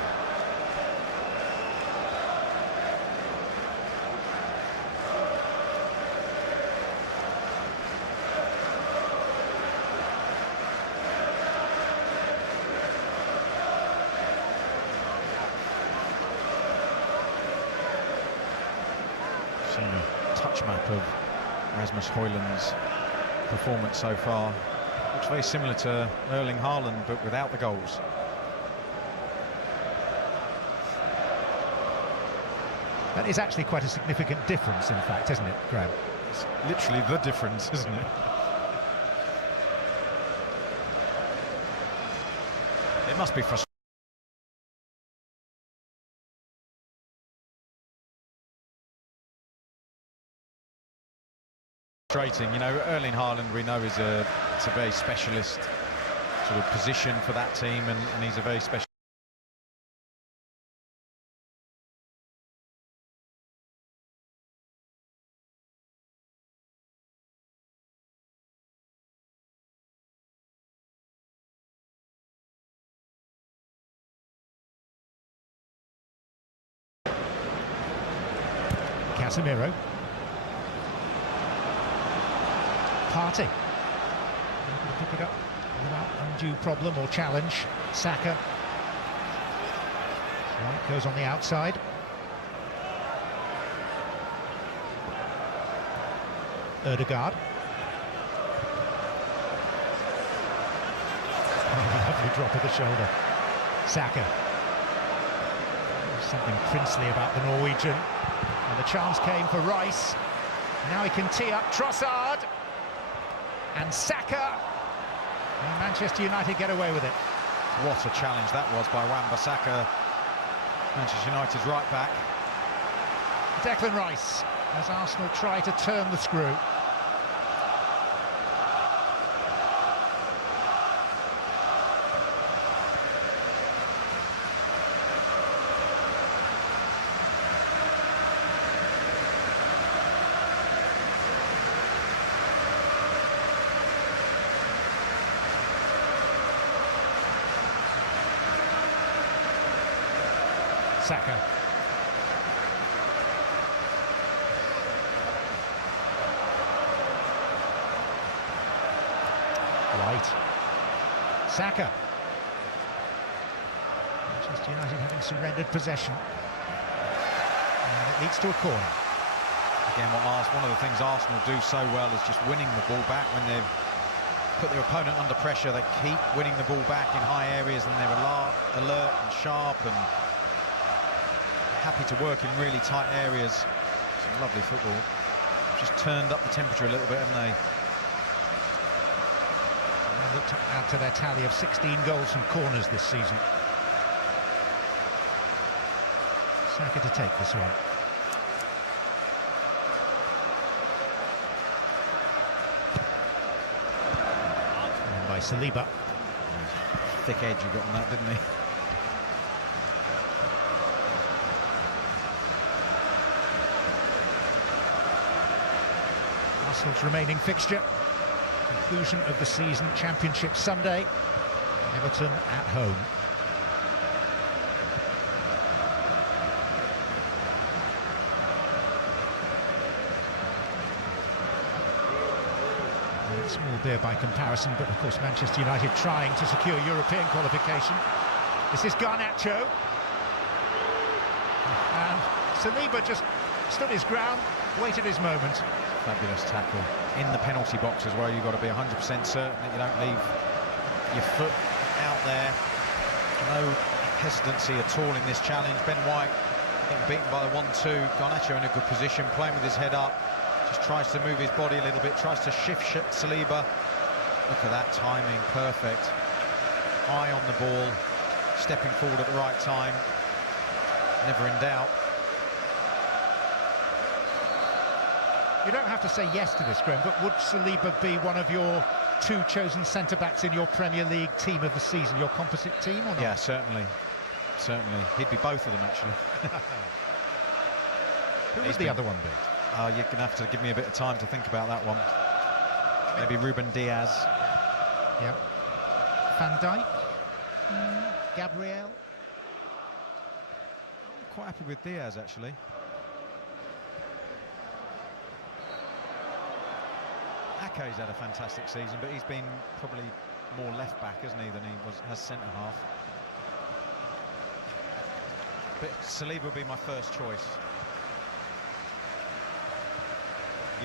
Seen a touch map of Rasmus Højlund's performance so far. Looks very similar to Erling Haaland, but without the goals. That is actually quite a significant difference, in fact, isn't it, Graham? It's literally the difference, isn't it? It must be frustrating. You know, Erling Haaland, we know, it's a very specialist sort of position for that team, and he's a very special. Casemiro. Partey. Pick it up without undue problem or challenge. Saka. Right, goes on the outside. Ødegaard. Lovely drop of the shoulder. Saka. There's something princely about the Norwegian. And the chance came for Rice. Now he can tee up Trossard. And Saka, and Manchester United get away with it. What a challenge that was by Wan-Bissaka, Manchester United's right back. Declan Rice, as Arsenal try to turn the screw. Saka. White. Saka. Manchester United having surrendered possession. And it leads to a corner. Again, one of the things Arsenal do so well is just winning the ball back. When they've put their opponent under pressure, they keep winning the ball back in high areas, and they're alert and sharp and happy to work in really tight areas. Lovely football. Just turned up the temperature a little bit, haven't they? And they looked to add to their tally of 16 goals from corners this season. Saka to take this one. And by Saliba. Thick edge he got on that, didn't he? Arsenal's remaining fixture. Conclusion of the season, Championship Sunday. Everton at home. Small beer by comparison, but of course Manchester United trying to secure European qualification. This is Garnacho. And Saliba just stood his ground, waited his moment. Fabulous tackle. In the penalty box as well, you've got to be 100% certain that you don't leave your foot out there. No hesitancy at all in this challenge. Ben White getting beaten by the 1-2. Garnacho in a good position, playing with his head up. Just tries to move his body a little bit, tries to shift Saliba. Look at that timing, perfect. Eye on the ball, stepping forward at the right time. Never in doubt. You don't have to say yes to this, Graham, but would Saliba be one of your two chosen centre-backs in your Premier League team of the season, your composite team, or not? Yeah, certainly. Certainly. He'd be both of them, actually. Who would the other one be? Oh, you're going to have to give me a bit of time to think about that one. Maybe Ruben Diaz. Yeah. Van Dijk? Gabriel? I'm quite happy with Diaz, actually. Ake's had a fantastic season, but he's been probably more left back, hasn't he, than he has centre half. But Saliba would be my first choice.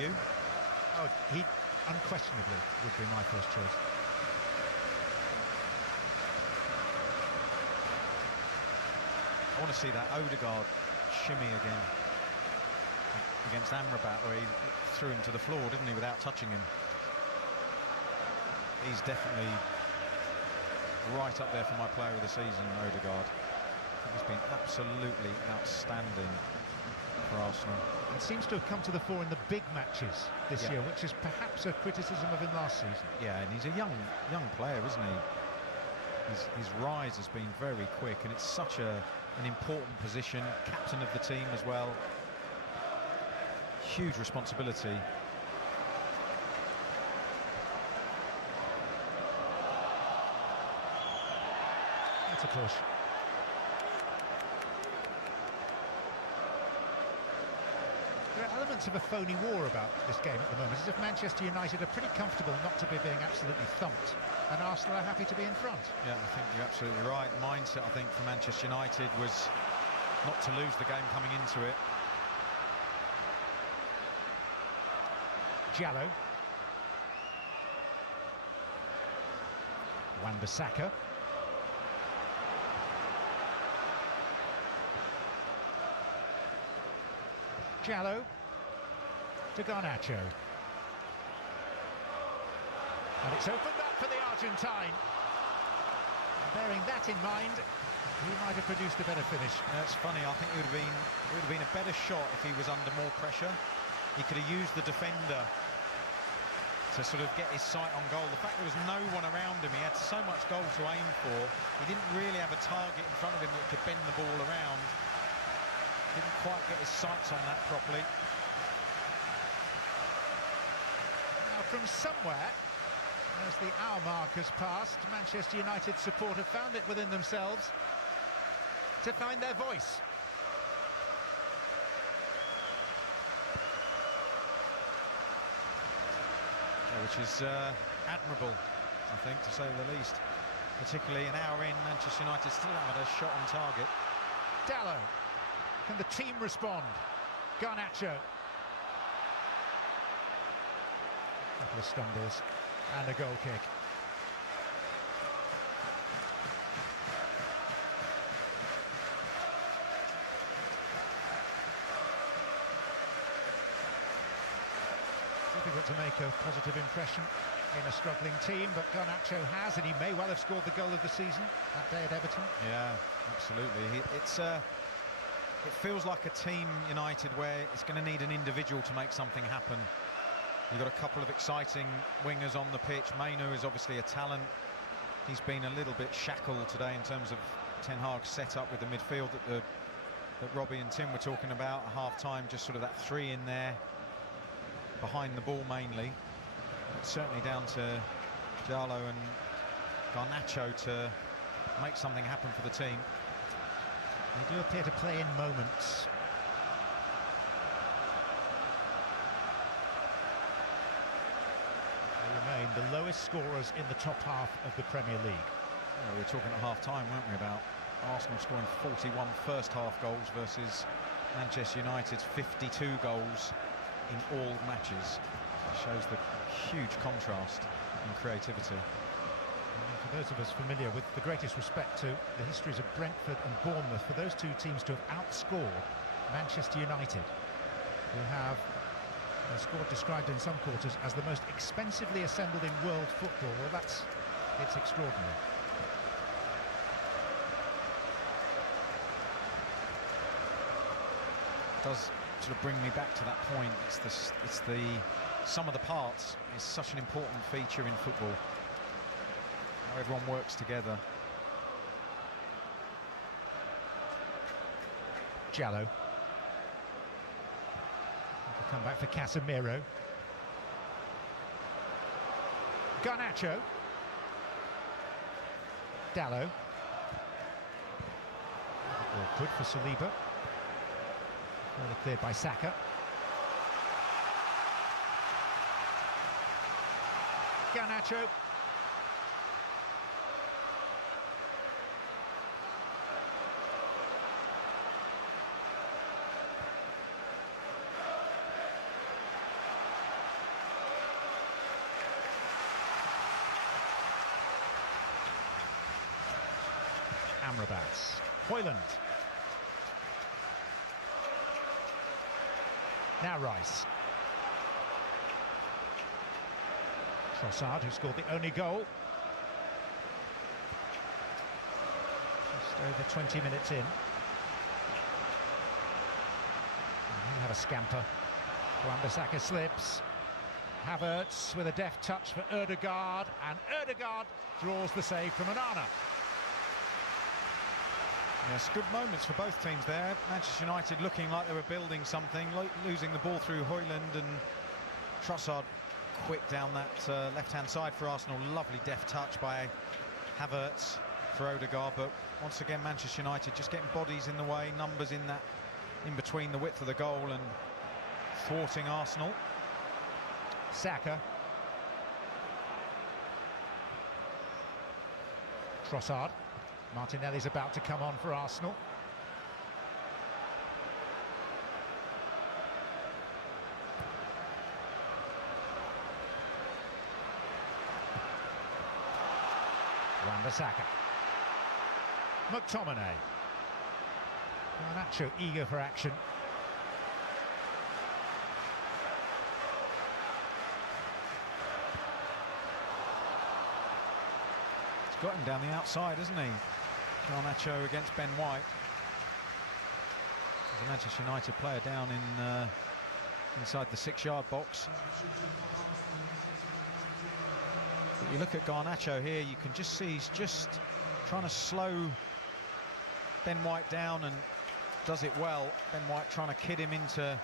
You? Oh, he unquestionably would be my first choice. I want to see that Odegaard shimmy again against Amrabat, where he threw him to the floor, didn't he, without touching him. He's definitely right up there for my player of the season, Odegaard. He's been absolutely outstanding for Arsenal. And seems to have come to the fore in the big matches this year, which is perhaps a criticism of him last season. Yeah, and he's a young player, isn't he? His rise has been very quick, and it's such an important position, captain of the team as well. Huge responsibility. That's a push. There are elements of a phony war about this game at the moment, as if Manchester United are pretty comfortable not to be being absolutely thumped, and Arsenal are happy to be in front. Yeah, I think you're absolutely right. Mindset, I think, for Manchester United was not to lose the game coming into it. Jallo. Wan-Bissaka. Jallo to Garnacho. And it's opened up for the Argentine. And bearing that in mind, he might have produced a better finish. That's funny. I think it would have been a better shot if he was under more pressure. He could have used the defender to sort of get his sight on goal. The fact there was no one around him, he had so much goal to aim for. He didn't really have a target in front of him that could bend the ball around. Didn't quite get his sights on that properly. Now from somewhere, as the hour mark has passed, Manchester United supporters found it within themselves to find their voice. Which is admirable, I think, to say the least. Particularly an hour in, Manchester United still haven't had a shot on target. Dallo. Can the team respond? Garnacho. A couple of stumbles and a goal kick. difficult to make a positive impression in a struggling team, but Garnacho has, and he may well have scored the goal of the season that day at Everton. Yeah, absolutely. It feels like a team United where it's going to need an individual to make something happen. You've got a couple of exciting wingers on the pitch. Mainu is obviously a talent. He's been a little bit shackled today in terms of Ten Hag's setup with the midfield that Robbie and Tim were talking about at half-time, just sort of that three in there, behind the ball mainly. It's certainly down to Jadwal and Garnacho to make something happen for the team. They do appear to play in moments. They remain the lowest scorers in the top half of the Premier League. Yeah, we were talking at half-time, weren't we, about Arsenal scoring 41 first-half goals versus Manchester United's 52 goals in all matches. It shows the huge contrast in creativity. And for those of us familiar with the greatest respect to the histories of Brentford and Bournemouth, for those two teams to have outscored Manchester United, who have a squad described in some quarters as the most expensively assembled in world football, well, it's extraordinary. Does sort of bring me back to that point. It's the sum of the parts is such an important feature in football. How everyone works together. Jallo. Come back for Casemiro. Garnacho. Dallo. Awkward for Saliba. Well cleared by Saka. Garnacho. Amrabat. Højlund. Now Rice. Trossard, who scored the only goal. Just over 20 minutes in. And he'll have a scamper. Wan-Bissaka slips. Havertz with a deft touch for Ødegaard, and Ødegaard draws the save from Anana. Yes, good moments for both teams there. Manchester United looking like they were building something, losing the ball through Højlund, and Trossard quick down that left-hand side for Arsenal. Lovely deft touch by Havertz for Ødegaard, but once again Manchester United just getting bodies in the way, numbers in between the width of the goal and thwarting Arsenal. Saka. Trossard. Martinelli's about to come on for Arsenal. Wan-Bissaka. McTominay. Garnacho eager for action. He's got him down the outside, hasn't he? Garnacho against Ben White. There's a Manchester United player down inside the 6-yard box. But you look at Garnacho here, you can just see he's just trying to slow Ben White down, and does it well. Ben White trying to kid him into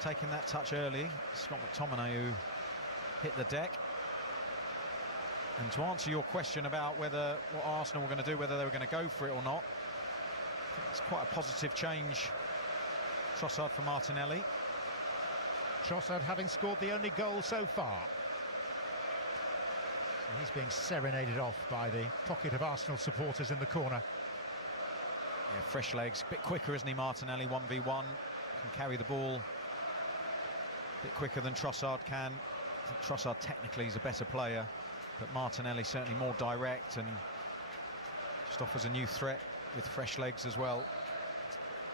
taking that touch early. It's not McTominay who hit the deck. And to answer your question about what Arsenal were going to do, whether they were going to go for it or not, it's quite a positive change. Trossard for Martinelli. Trossard having scored the only goal so far. And he's being serenaded off by the pocket of Arsenal supporters in the corner. Yeah, fresh legs, a bit quicker, isn't he, Martinelli? 1v1, can carry the ball a bit quicker than Trossard can. I think Trossard technically is a better player, but Martinelli certainly more direct and just offers a new threat with fresh legs as well.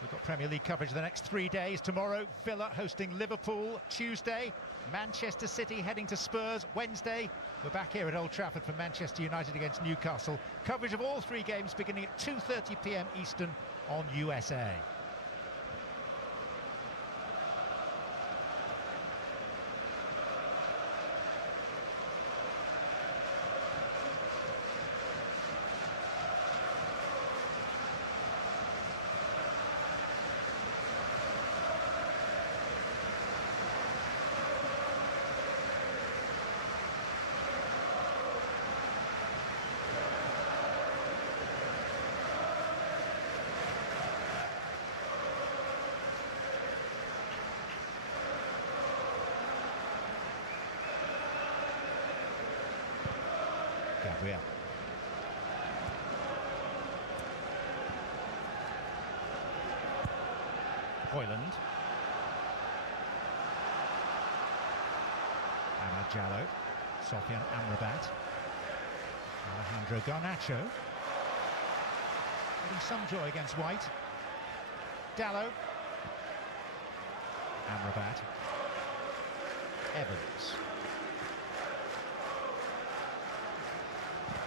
We've got Premier League coverage the next 3 days. Tomorrow, Villa hosting Liverpool. Tuesday, Manchester City heading to Spurs. Wednesday, we're back here at Old Trafford for Manchester United against Newcastle. Coverage of all 3 games beginning at 2:30 p.m. Eastern on USA. Gabriel. Hoyland. Jallo. Sofian Amrabat. Alejandro Garnacho. Getting some joy against White. Dallo. Amrabat. Evans.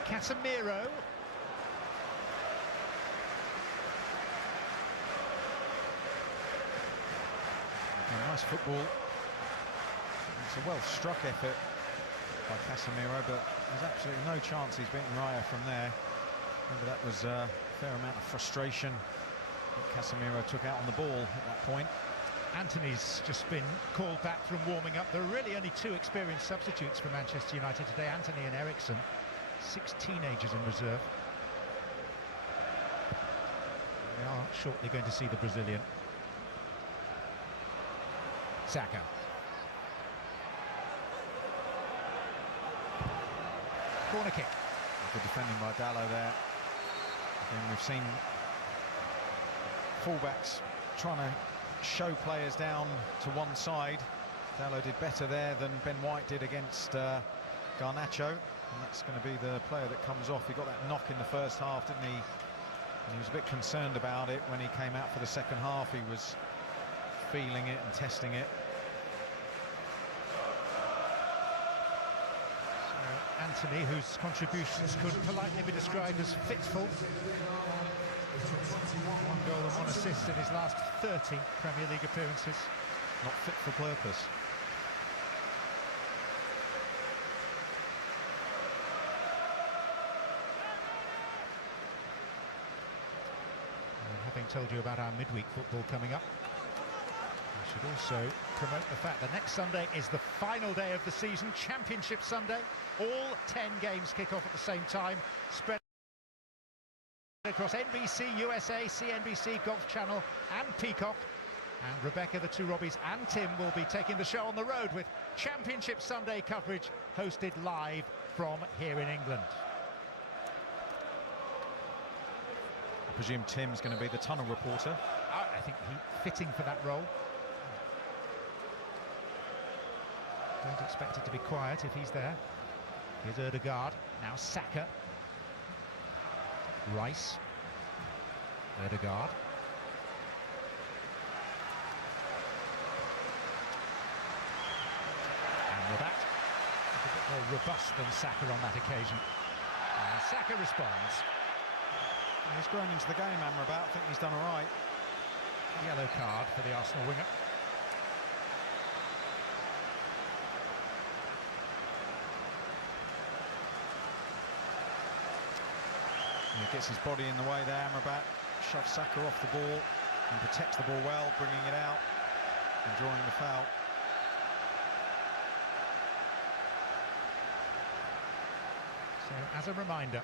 Casemiro. Nice football. It's a well-struck effort by Casemiro, but there's absolutely no chance he's beaten Raya from there. Remember, that was a fair amount of frustration that Casemiro took out on the ball at that point. Anthony's just been called back from warming up. There are really only 2 experienced substitutes for Manchester United today, Anthony and Eriksen. 6 teenagers in reserve. We are shortly going to see the Brazilian. Saka. Corner kick. Good defending by Dallo there. Again, we've seen fullbacks trying to show players down to one side. Dallo did better there than Ben White did against Garnacho, and that's going to be the player that comes off. He got that knock in the first half, didn't he? And he was a bit concerned about it when he came out for the second half. He was feeling it and testing it. So Anthony, whose contributions could politely be described as fitful. 1 goal and 1 assist in his last 30 Premier League appearances. Not fit for purpose. And having told you about our midweek football coming up, I should also promote the fact that next Sunday is the final day of the season, Championship Sunday. All 10 games kick off at the same time, spread across NBC, USA, CNBC, Golf Channel and Peacock. And Rebecca, the 2 Robbies and Tim will be taking the show on the road with Championship Sunday coverage hosted live from here in England. I presume Tim's going to be the tunnel reporter. I think he's fitting for that role. Don't expect it to be quiet if he's there. Here's Ødegaard, now Saka. Rice. Ødegaard. Amrabat. A bit more robust than Saka on that occasion. And Saka responds. He's grown into the game, Amrabat. I think he's done all right. Yellow card for the Arsenal winger. He gets his body in the way there, Amrabat. Shoves Saka off the ball and protects the ball well, bringing it out and drawing the foul. So, as a reminder,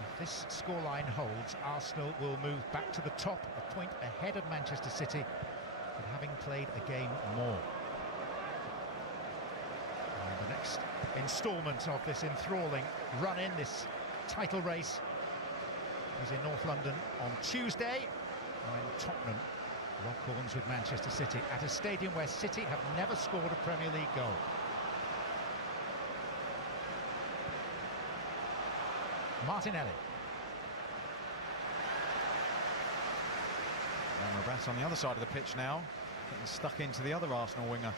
if this scoreline holds, Arsenal will move back to the top, a point ahead of Manchester City, but having played a game more. And the next instalment of this enthralling run-in, this title race, is in North London on Tuesday, when Tottenham lock horns with Manchester City at a stadium where City have never scored a Premier League goal. Martinelli. Amrabat on the other side of the pitch now, getting stuck into the other Arsenal winger.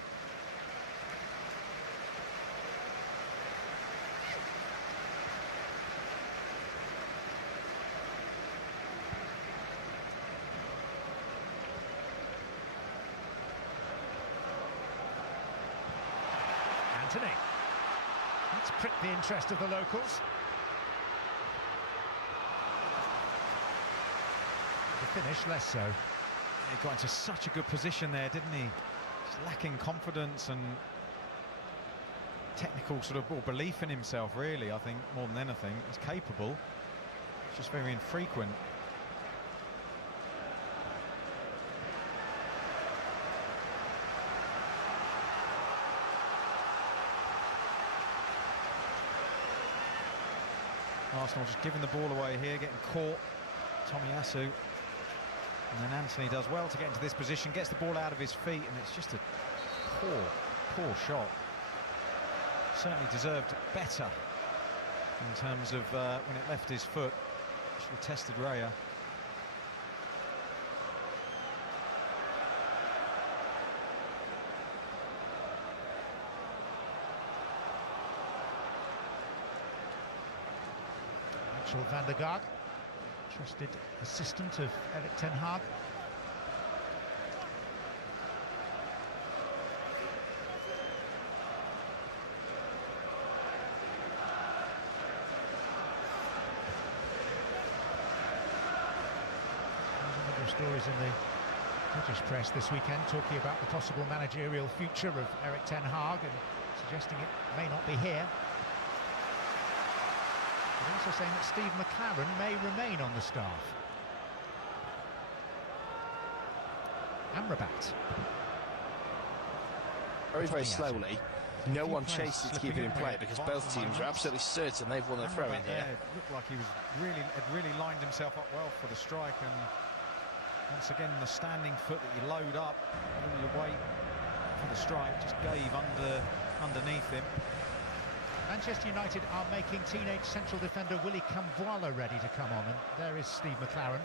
Anthony. Let's prick the interest of the locals. The finish, less so. He got into such a good position there, didn't he? Just lacking confidence and technical sort of belief in himself, really, I think, more than anything. He's capable, it's just very infrequent. Arsenal just giving the ball away here, getting caught. Tomiyasu. And then Anthony does well to get into this position, gets the ball out of his feet, and it's just a poor shot. Certainly deserved better in terms of when it left his foot. Should have tested Raya. Van der Gaag, trusted assistant of Erik ten Hag. There's a number of stories in the British press this weekend talking about the possible managerial future of Erik ten Hag and suggesting it may not be here. Also saying that Steve McLaren may remain on the staff. Amrabat. Very slowly. No one chases to keep it in play because both teams are absolutely certain they've won a throw in here. It looked like he was had really lined himself up well for the strike, and once again the standing foot that you load up when you wait for the strike just gave underneath him. Manchester United are making teenage central defender Willy Camboila ready to come on, and there is Steve McLaren.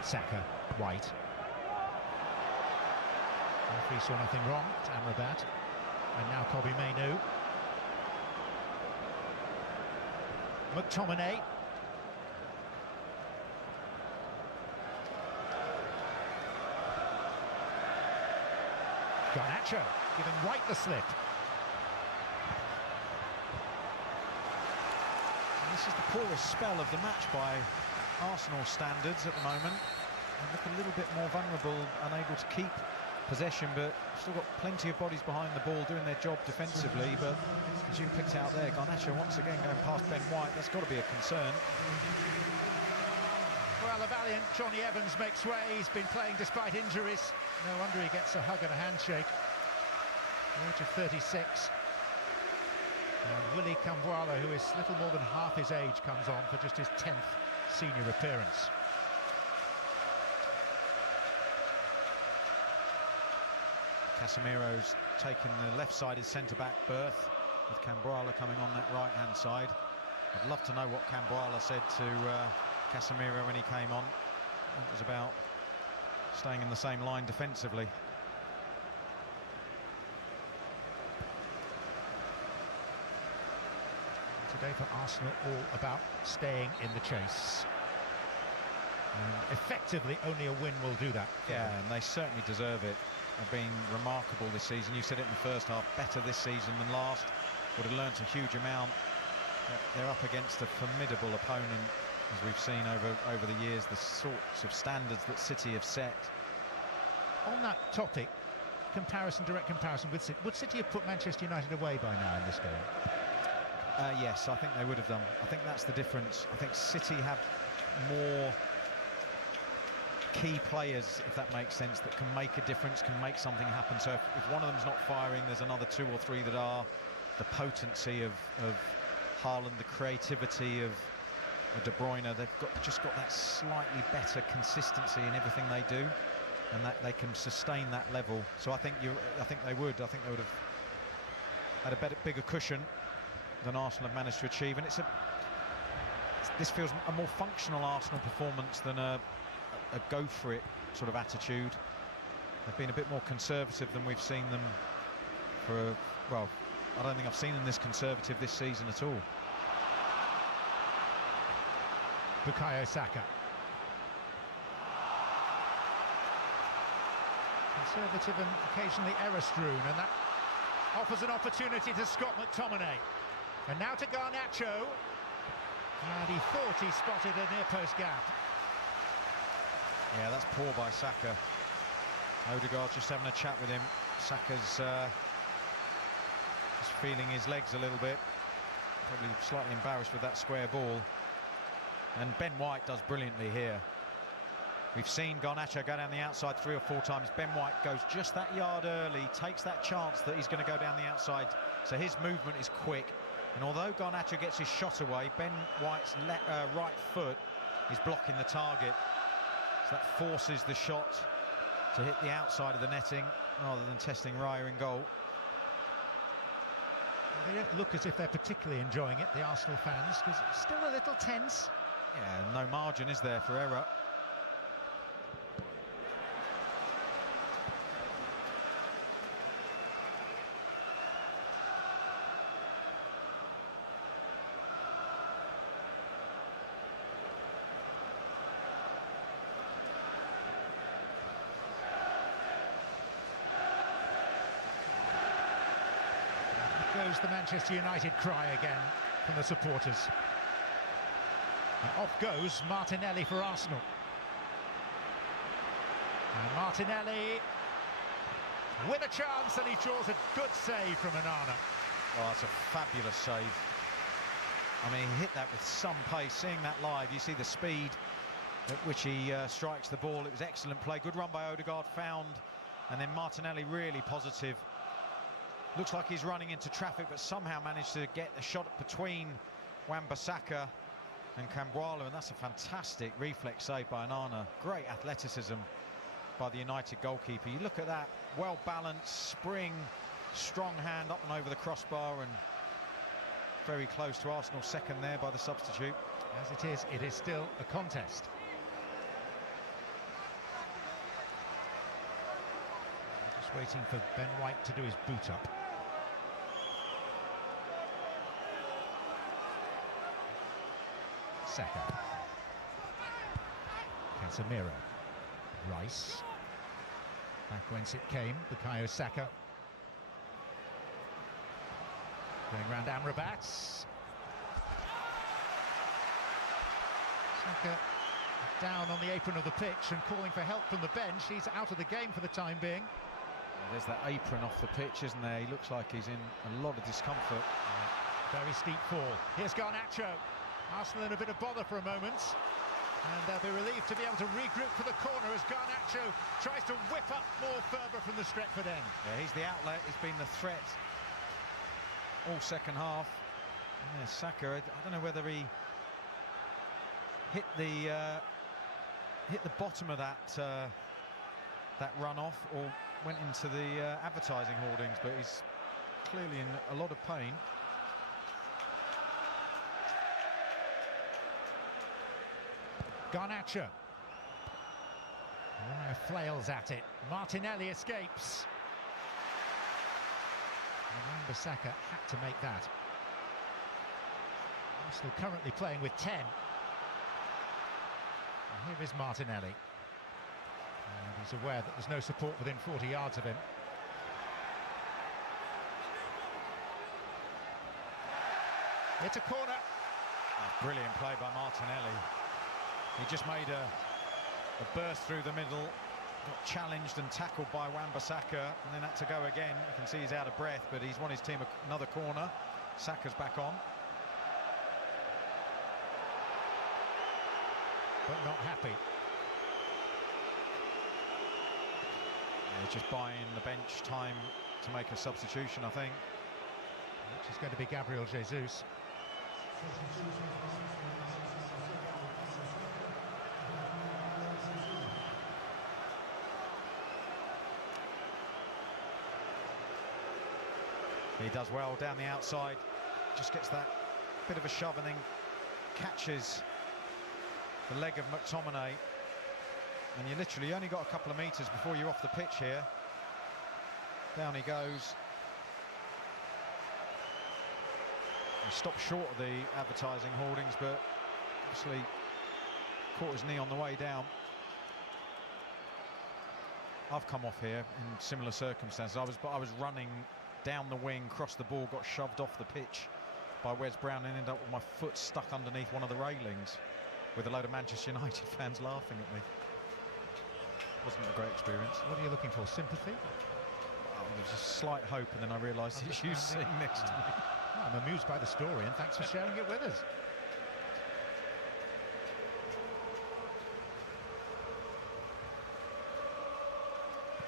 Saka, White. Referee saw nothing wrong. It's Amrabat, and now Kobbie Mainoo. McTominay. Garnacho giving White the slip. And this is the poorest spell of the match by Arsenal standards at the moment. They look a little bit more vulnerable, unable to keep possession, but still got plenty of bodies behind the ball doing their job defensively. But as you picked out there, Garnacho once again going past Ben White. That's got to be a concern. Well, the valiant Johnny Evans makes way. He's been playing despite injuries. No wonder he gets a hug and a handshake. The age of 36. And Willy Camboila, who is little more than half his age, comes on for just his 10th senior appearance. Casemiro's taken the left-sided centre-back berth, with Camboila coming on that right-hand side. I'd love to know what Camboila said to Casemiro when he came on. It was about staying in the same line defensively. Today for Arsenal, all about staying in the chase. And effectively, only a win will do that. Yeah, and they certainly deserve it. Have been remarkable this season. You said it in the first half, better this season than last. Would have learnt a huge amount. They're up against a formidable opponent, as we've seen over the years, the sorts of standards that City have set. On that topic, direct comparison with City, would City have put Manchester United away by now in this game? Yes, I think they would have done. I think that's the difference. I think City have more key players, if that makes sense, that can make a difference, can make something happen. So if one of them's not firing, there's another two or three that are. The potency of Haaland, the creativity of De Bruyne, they've just got that slightly better consistency in everything they do. and that they can sustain that level. So I think they would have had a bigger cushion than Arsenal have managed to achieve, and this feels a more functional Arsenal performance than a go for it sort of attitude. They've been a bit more conservative than we've seen them for, well, I don't think I've seen them this conservative this season at all. Bukayo Saka. Conservative and occasionally error-strewn, and that offers an opportunity to Scott McTominay. And now to Garnacho. And he thought he spotted a near-post gap. Yeah, that's poor by Saka. Odegaard just having a chat with him. Saka's just feeling his legs a little bit. Probably slightly embarrassed with that square ball. And Ben White does brilliantly here. We've seen Garnacho go down the outside 3 or 4 times. Ben White goes just that yard early, takes that chance that he's going to go down the outside. So his movement is quick. And although Garnacho gets his shot away, Ben White's right foot is blocking the target. So that forces the shot to hit the outside of the netting rather than testing Raya in goal. They don't look as if they're particularly enjoying it, the Arsenal fans, because it's still a little tense. Yeah, no margin is there for error. Goes the Manchester United cry again from the supporters. And off goes Martinelli for Arsenal. And Martinelli with a chance, and he draws a good save from Anana. Oh, that's a fabulous save. I mean, he hit that with some pace. Seeing that live, you see the speed at which he strikes the ball. It was excellent play. Good run by Odegaard, found, and then Martinelli really positive. Looks like he's running into traffic, but somehow managed to get a shot between Wan-Bissaka and Cambualo, and that's a fantastic reflex save by Anana. Great athleticism by the United goalkeeper. You look at that, well balanced, spring, strong hand up and over the crossbar, and very close to Arsenal's second there by the substitute. As it is still a contest. Just waiting for Ben White to do his boot up. Saka. Casemiro. Rice. Back whence it came, Bukayo Saka. Going round Amrabat. Saka down on the apron of the pitch and calling for help from the bench. He's out of the game for the time being. There's that apron off the pitch, isn't there? He looks like he's in a lot of discomfort. Very steep fall. Here's Garnacho. Arsenal in a bit of bother for a moment, and they'll be relieved to be able to regroup for the corner as Garnacho tries to whip up more fervour from the Stretford end. Yeah, he's the outlet, he's been the threat all second half. Yeah, Saka, I don't know whether he hit the bottom of that run off or went into the advertising hoardings, but he's clearly in a lot of pain. Garnacho. Raya flails at it. Martinelli escapes. Wan-Bissaka had to make that. Arsenal currently playing with 10. And here is Martinelli. And he's aware that there's no support within 40 yards of him. It's a corner. Oh, brilliant play by Martinelli. He just made a burst through the middle, got challenged and tackled by Wan-Bissaka, and then had to go again. You can see he's out of breath, but he's won his team another corner. Saka's back on. But not happy. Yeah, just buying the bench time to make a substitution, I think. Which is going to be Gabriel Jesus. He does well down the outside, just gets that bit of a shove and then catches the leg of McTominay. And you literally only got a couple of metres before you're off the pitch here. Down he goes. He stopped short of the advertising hoardings, but obviously caught his knee on the way down. I've come off here in similar circumstances. I was running down the wing, crossed the ball, got shoved off the pitch by Wes Brown and ended up with my foot stuck underneath one of the railings with a load of Manchester United fans laughing at me. Wasn't a great experience. What are you looking for? Sympathy? Well, there was a slight hope, and then I realised it's you sitting next to me. I'm amused by the story, and thanks for sharing it with us.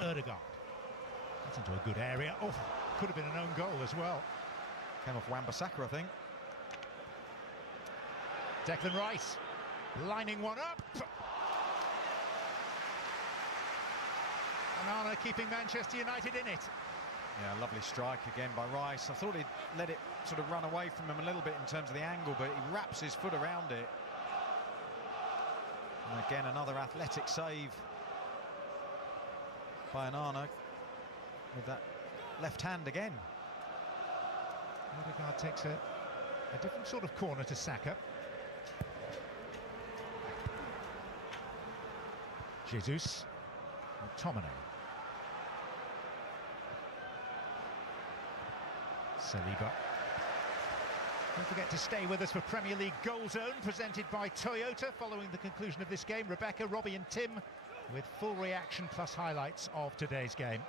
Erdegaard. That's into a good area. Oh, could have been an own goal as well. Came off Wan-Bissaka, I think. Declan Rice lining one up. Anana keeping Manchester United in it. Yeah, lovely strike again by Rice. I thought he'd let it sort of run away from him a little bit in terms of the angle, but he wraps his foot around it. And again, another athletic save by Anana with that left hand again. Odegaard takes a different sort of corner to Saka. Jesus. McTominay. Saliba. Don't forget to stay with us for Premier League Goal Zone, presented by Toyota. Following the conclusion of this game, Rebecca, Robbie and Tim with full reaction plus highlights of today's game.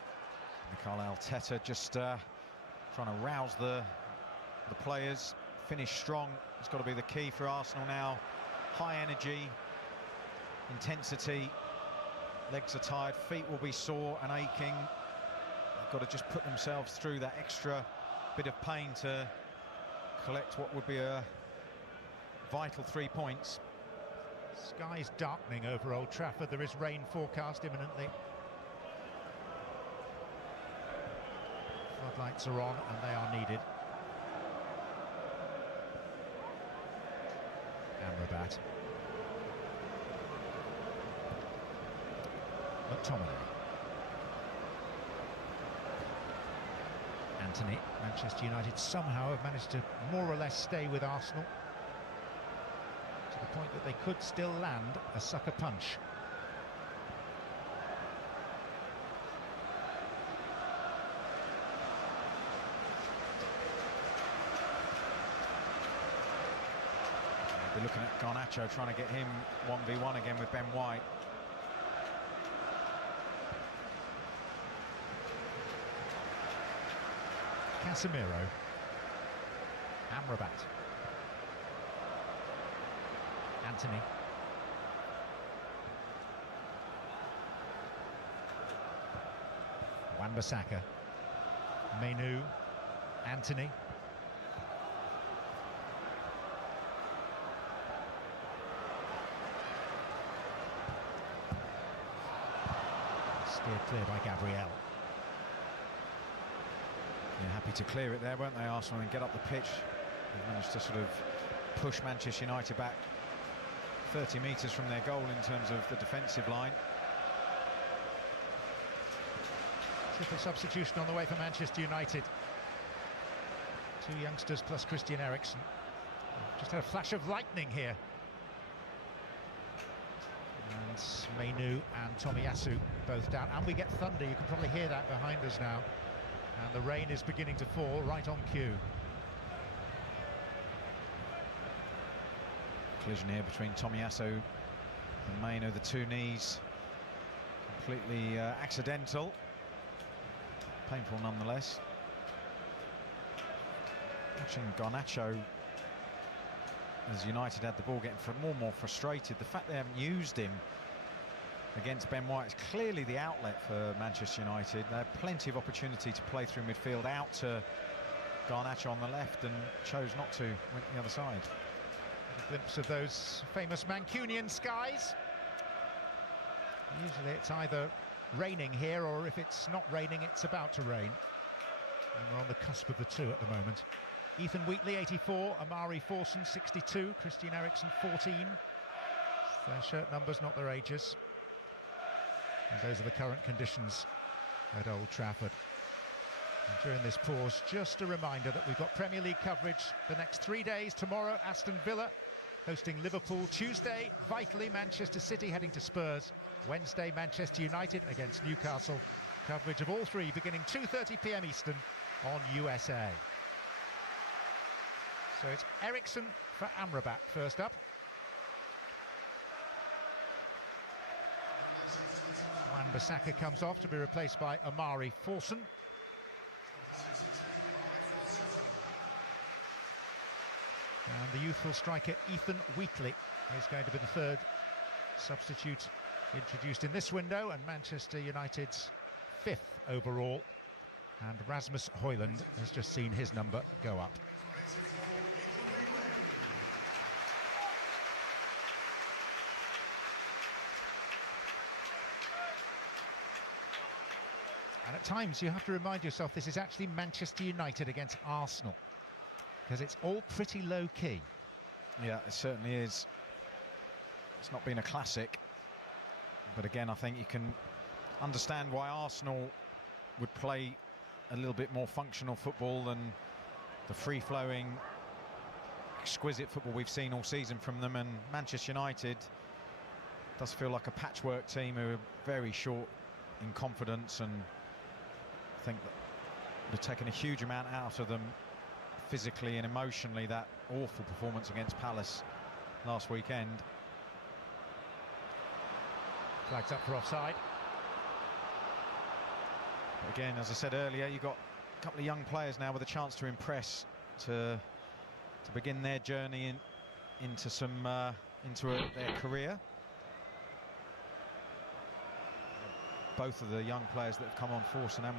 Mikel Arteta just trying to rouse the players, finish strong. It's got to be the key for Arsenal now. High energy, intensity, legs are tired, feet will be sore and aching. They've got to just put themselves through that extra bit of pain to collect what would be a vital 3 points. Sky's darkening over Old Trafford. There is rain forecast imminently. Floodlights are on and they are needed. Amrabat. McTominay. Anthony. Manchester United somehow have managed to more or less stay with Arsenal to the point that they could still land a sucker punch. We're looking at Garnacho trying to get him 1v1 again with Ben White. Casemiro. Amrabat. Anthony. Wan-Bissaka. Menu. Anthony. Steered clear by Gabriel. Yeah, happy to clear it there, weren't they, Arsenal, and get up the pitch. They've managed to sort of push Manchester United back 30 metres from their goal in terms of the defensive line. Triple substitution on the way for Manchester United. Two youngsters plus Christian Eriksen. Just had a flash of lightning here. And Menu and Tomiyasu both down. And we get thunder, you can probably hear that behind us now. And the rain is beginning to fall right on cue. Collision here between Tomiyasu and Menu, the two knees. Completely accidental. Painful nonetheless. Watching Garnacho, as United had the ball, getting more and more frustrated. The fact they haven't used him against Ben White is clearly the outlet for Manchester United. They had plenty of opportunity to play through midfield out to Garnacho on the left and chose not to, went to the other side. A glimpse of those famous Mancunian skies. Usually it's either raining here, or if it's not raining, it's about to rain. And we're on the cusp of the two at the moment. Ethan Wheatley, 84. Amari Forson, 62. Christian Eriksen, 14. Their shirt numbers, not their ages. And those are the current conditions at Old Trafford. And during this pause, just a reminder that we've got Premier League coverage the next 3 days. Tomorrow, Aston Villa hosting Liverpool. Tuesday, vitally, Manchester City heading to Spurs. Wednesday, Manchester United against Newcastle. Coverage of all three beginning 2:30 p.m. Eastern on USA. So it's Eriksen for Amrabat first up. Wan-Bissaka comes off to be replaced by Amari Forson. And the youthful striker Ethan Wheatley is going to be the third substitute introduced in this window, and Manchester United's 5th overall. And Rasmus Højlund has just seen his number go up. And at times you have to remind yourself this is actually Manchester United against Arsenal, because it's all pretty low-key. Yeah, it certainly is. It's not been a classic, but again, I think you can understand why Arsenal would play a little bit more functional football than the free-flowing, exquisite football we've seen all season from them. And Manchester United does feel like a patchwork team who are very short in confidence, and I think that they've taken a huge amount out of them physically and emotionally. That awful performance against Palace last weekend. Flags up for offside. But again, as I said earlier, you've got a couple of young players now with a chance to impress, to begin their journey into their career. Both of the young players that have come on, Forson and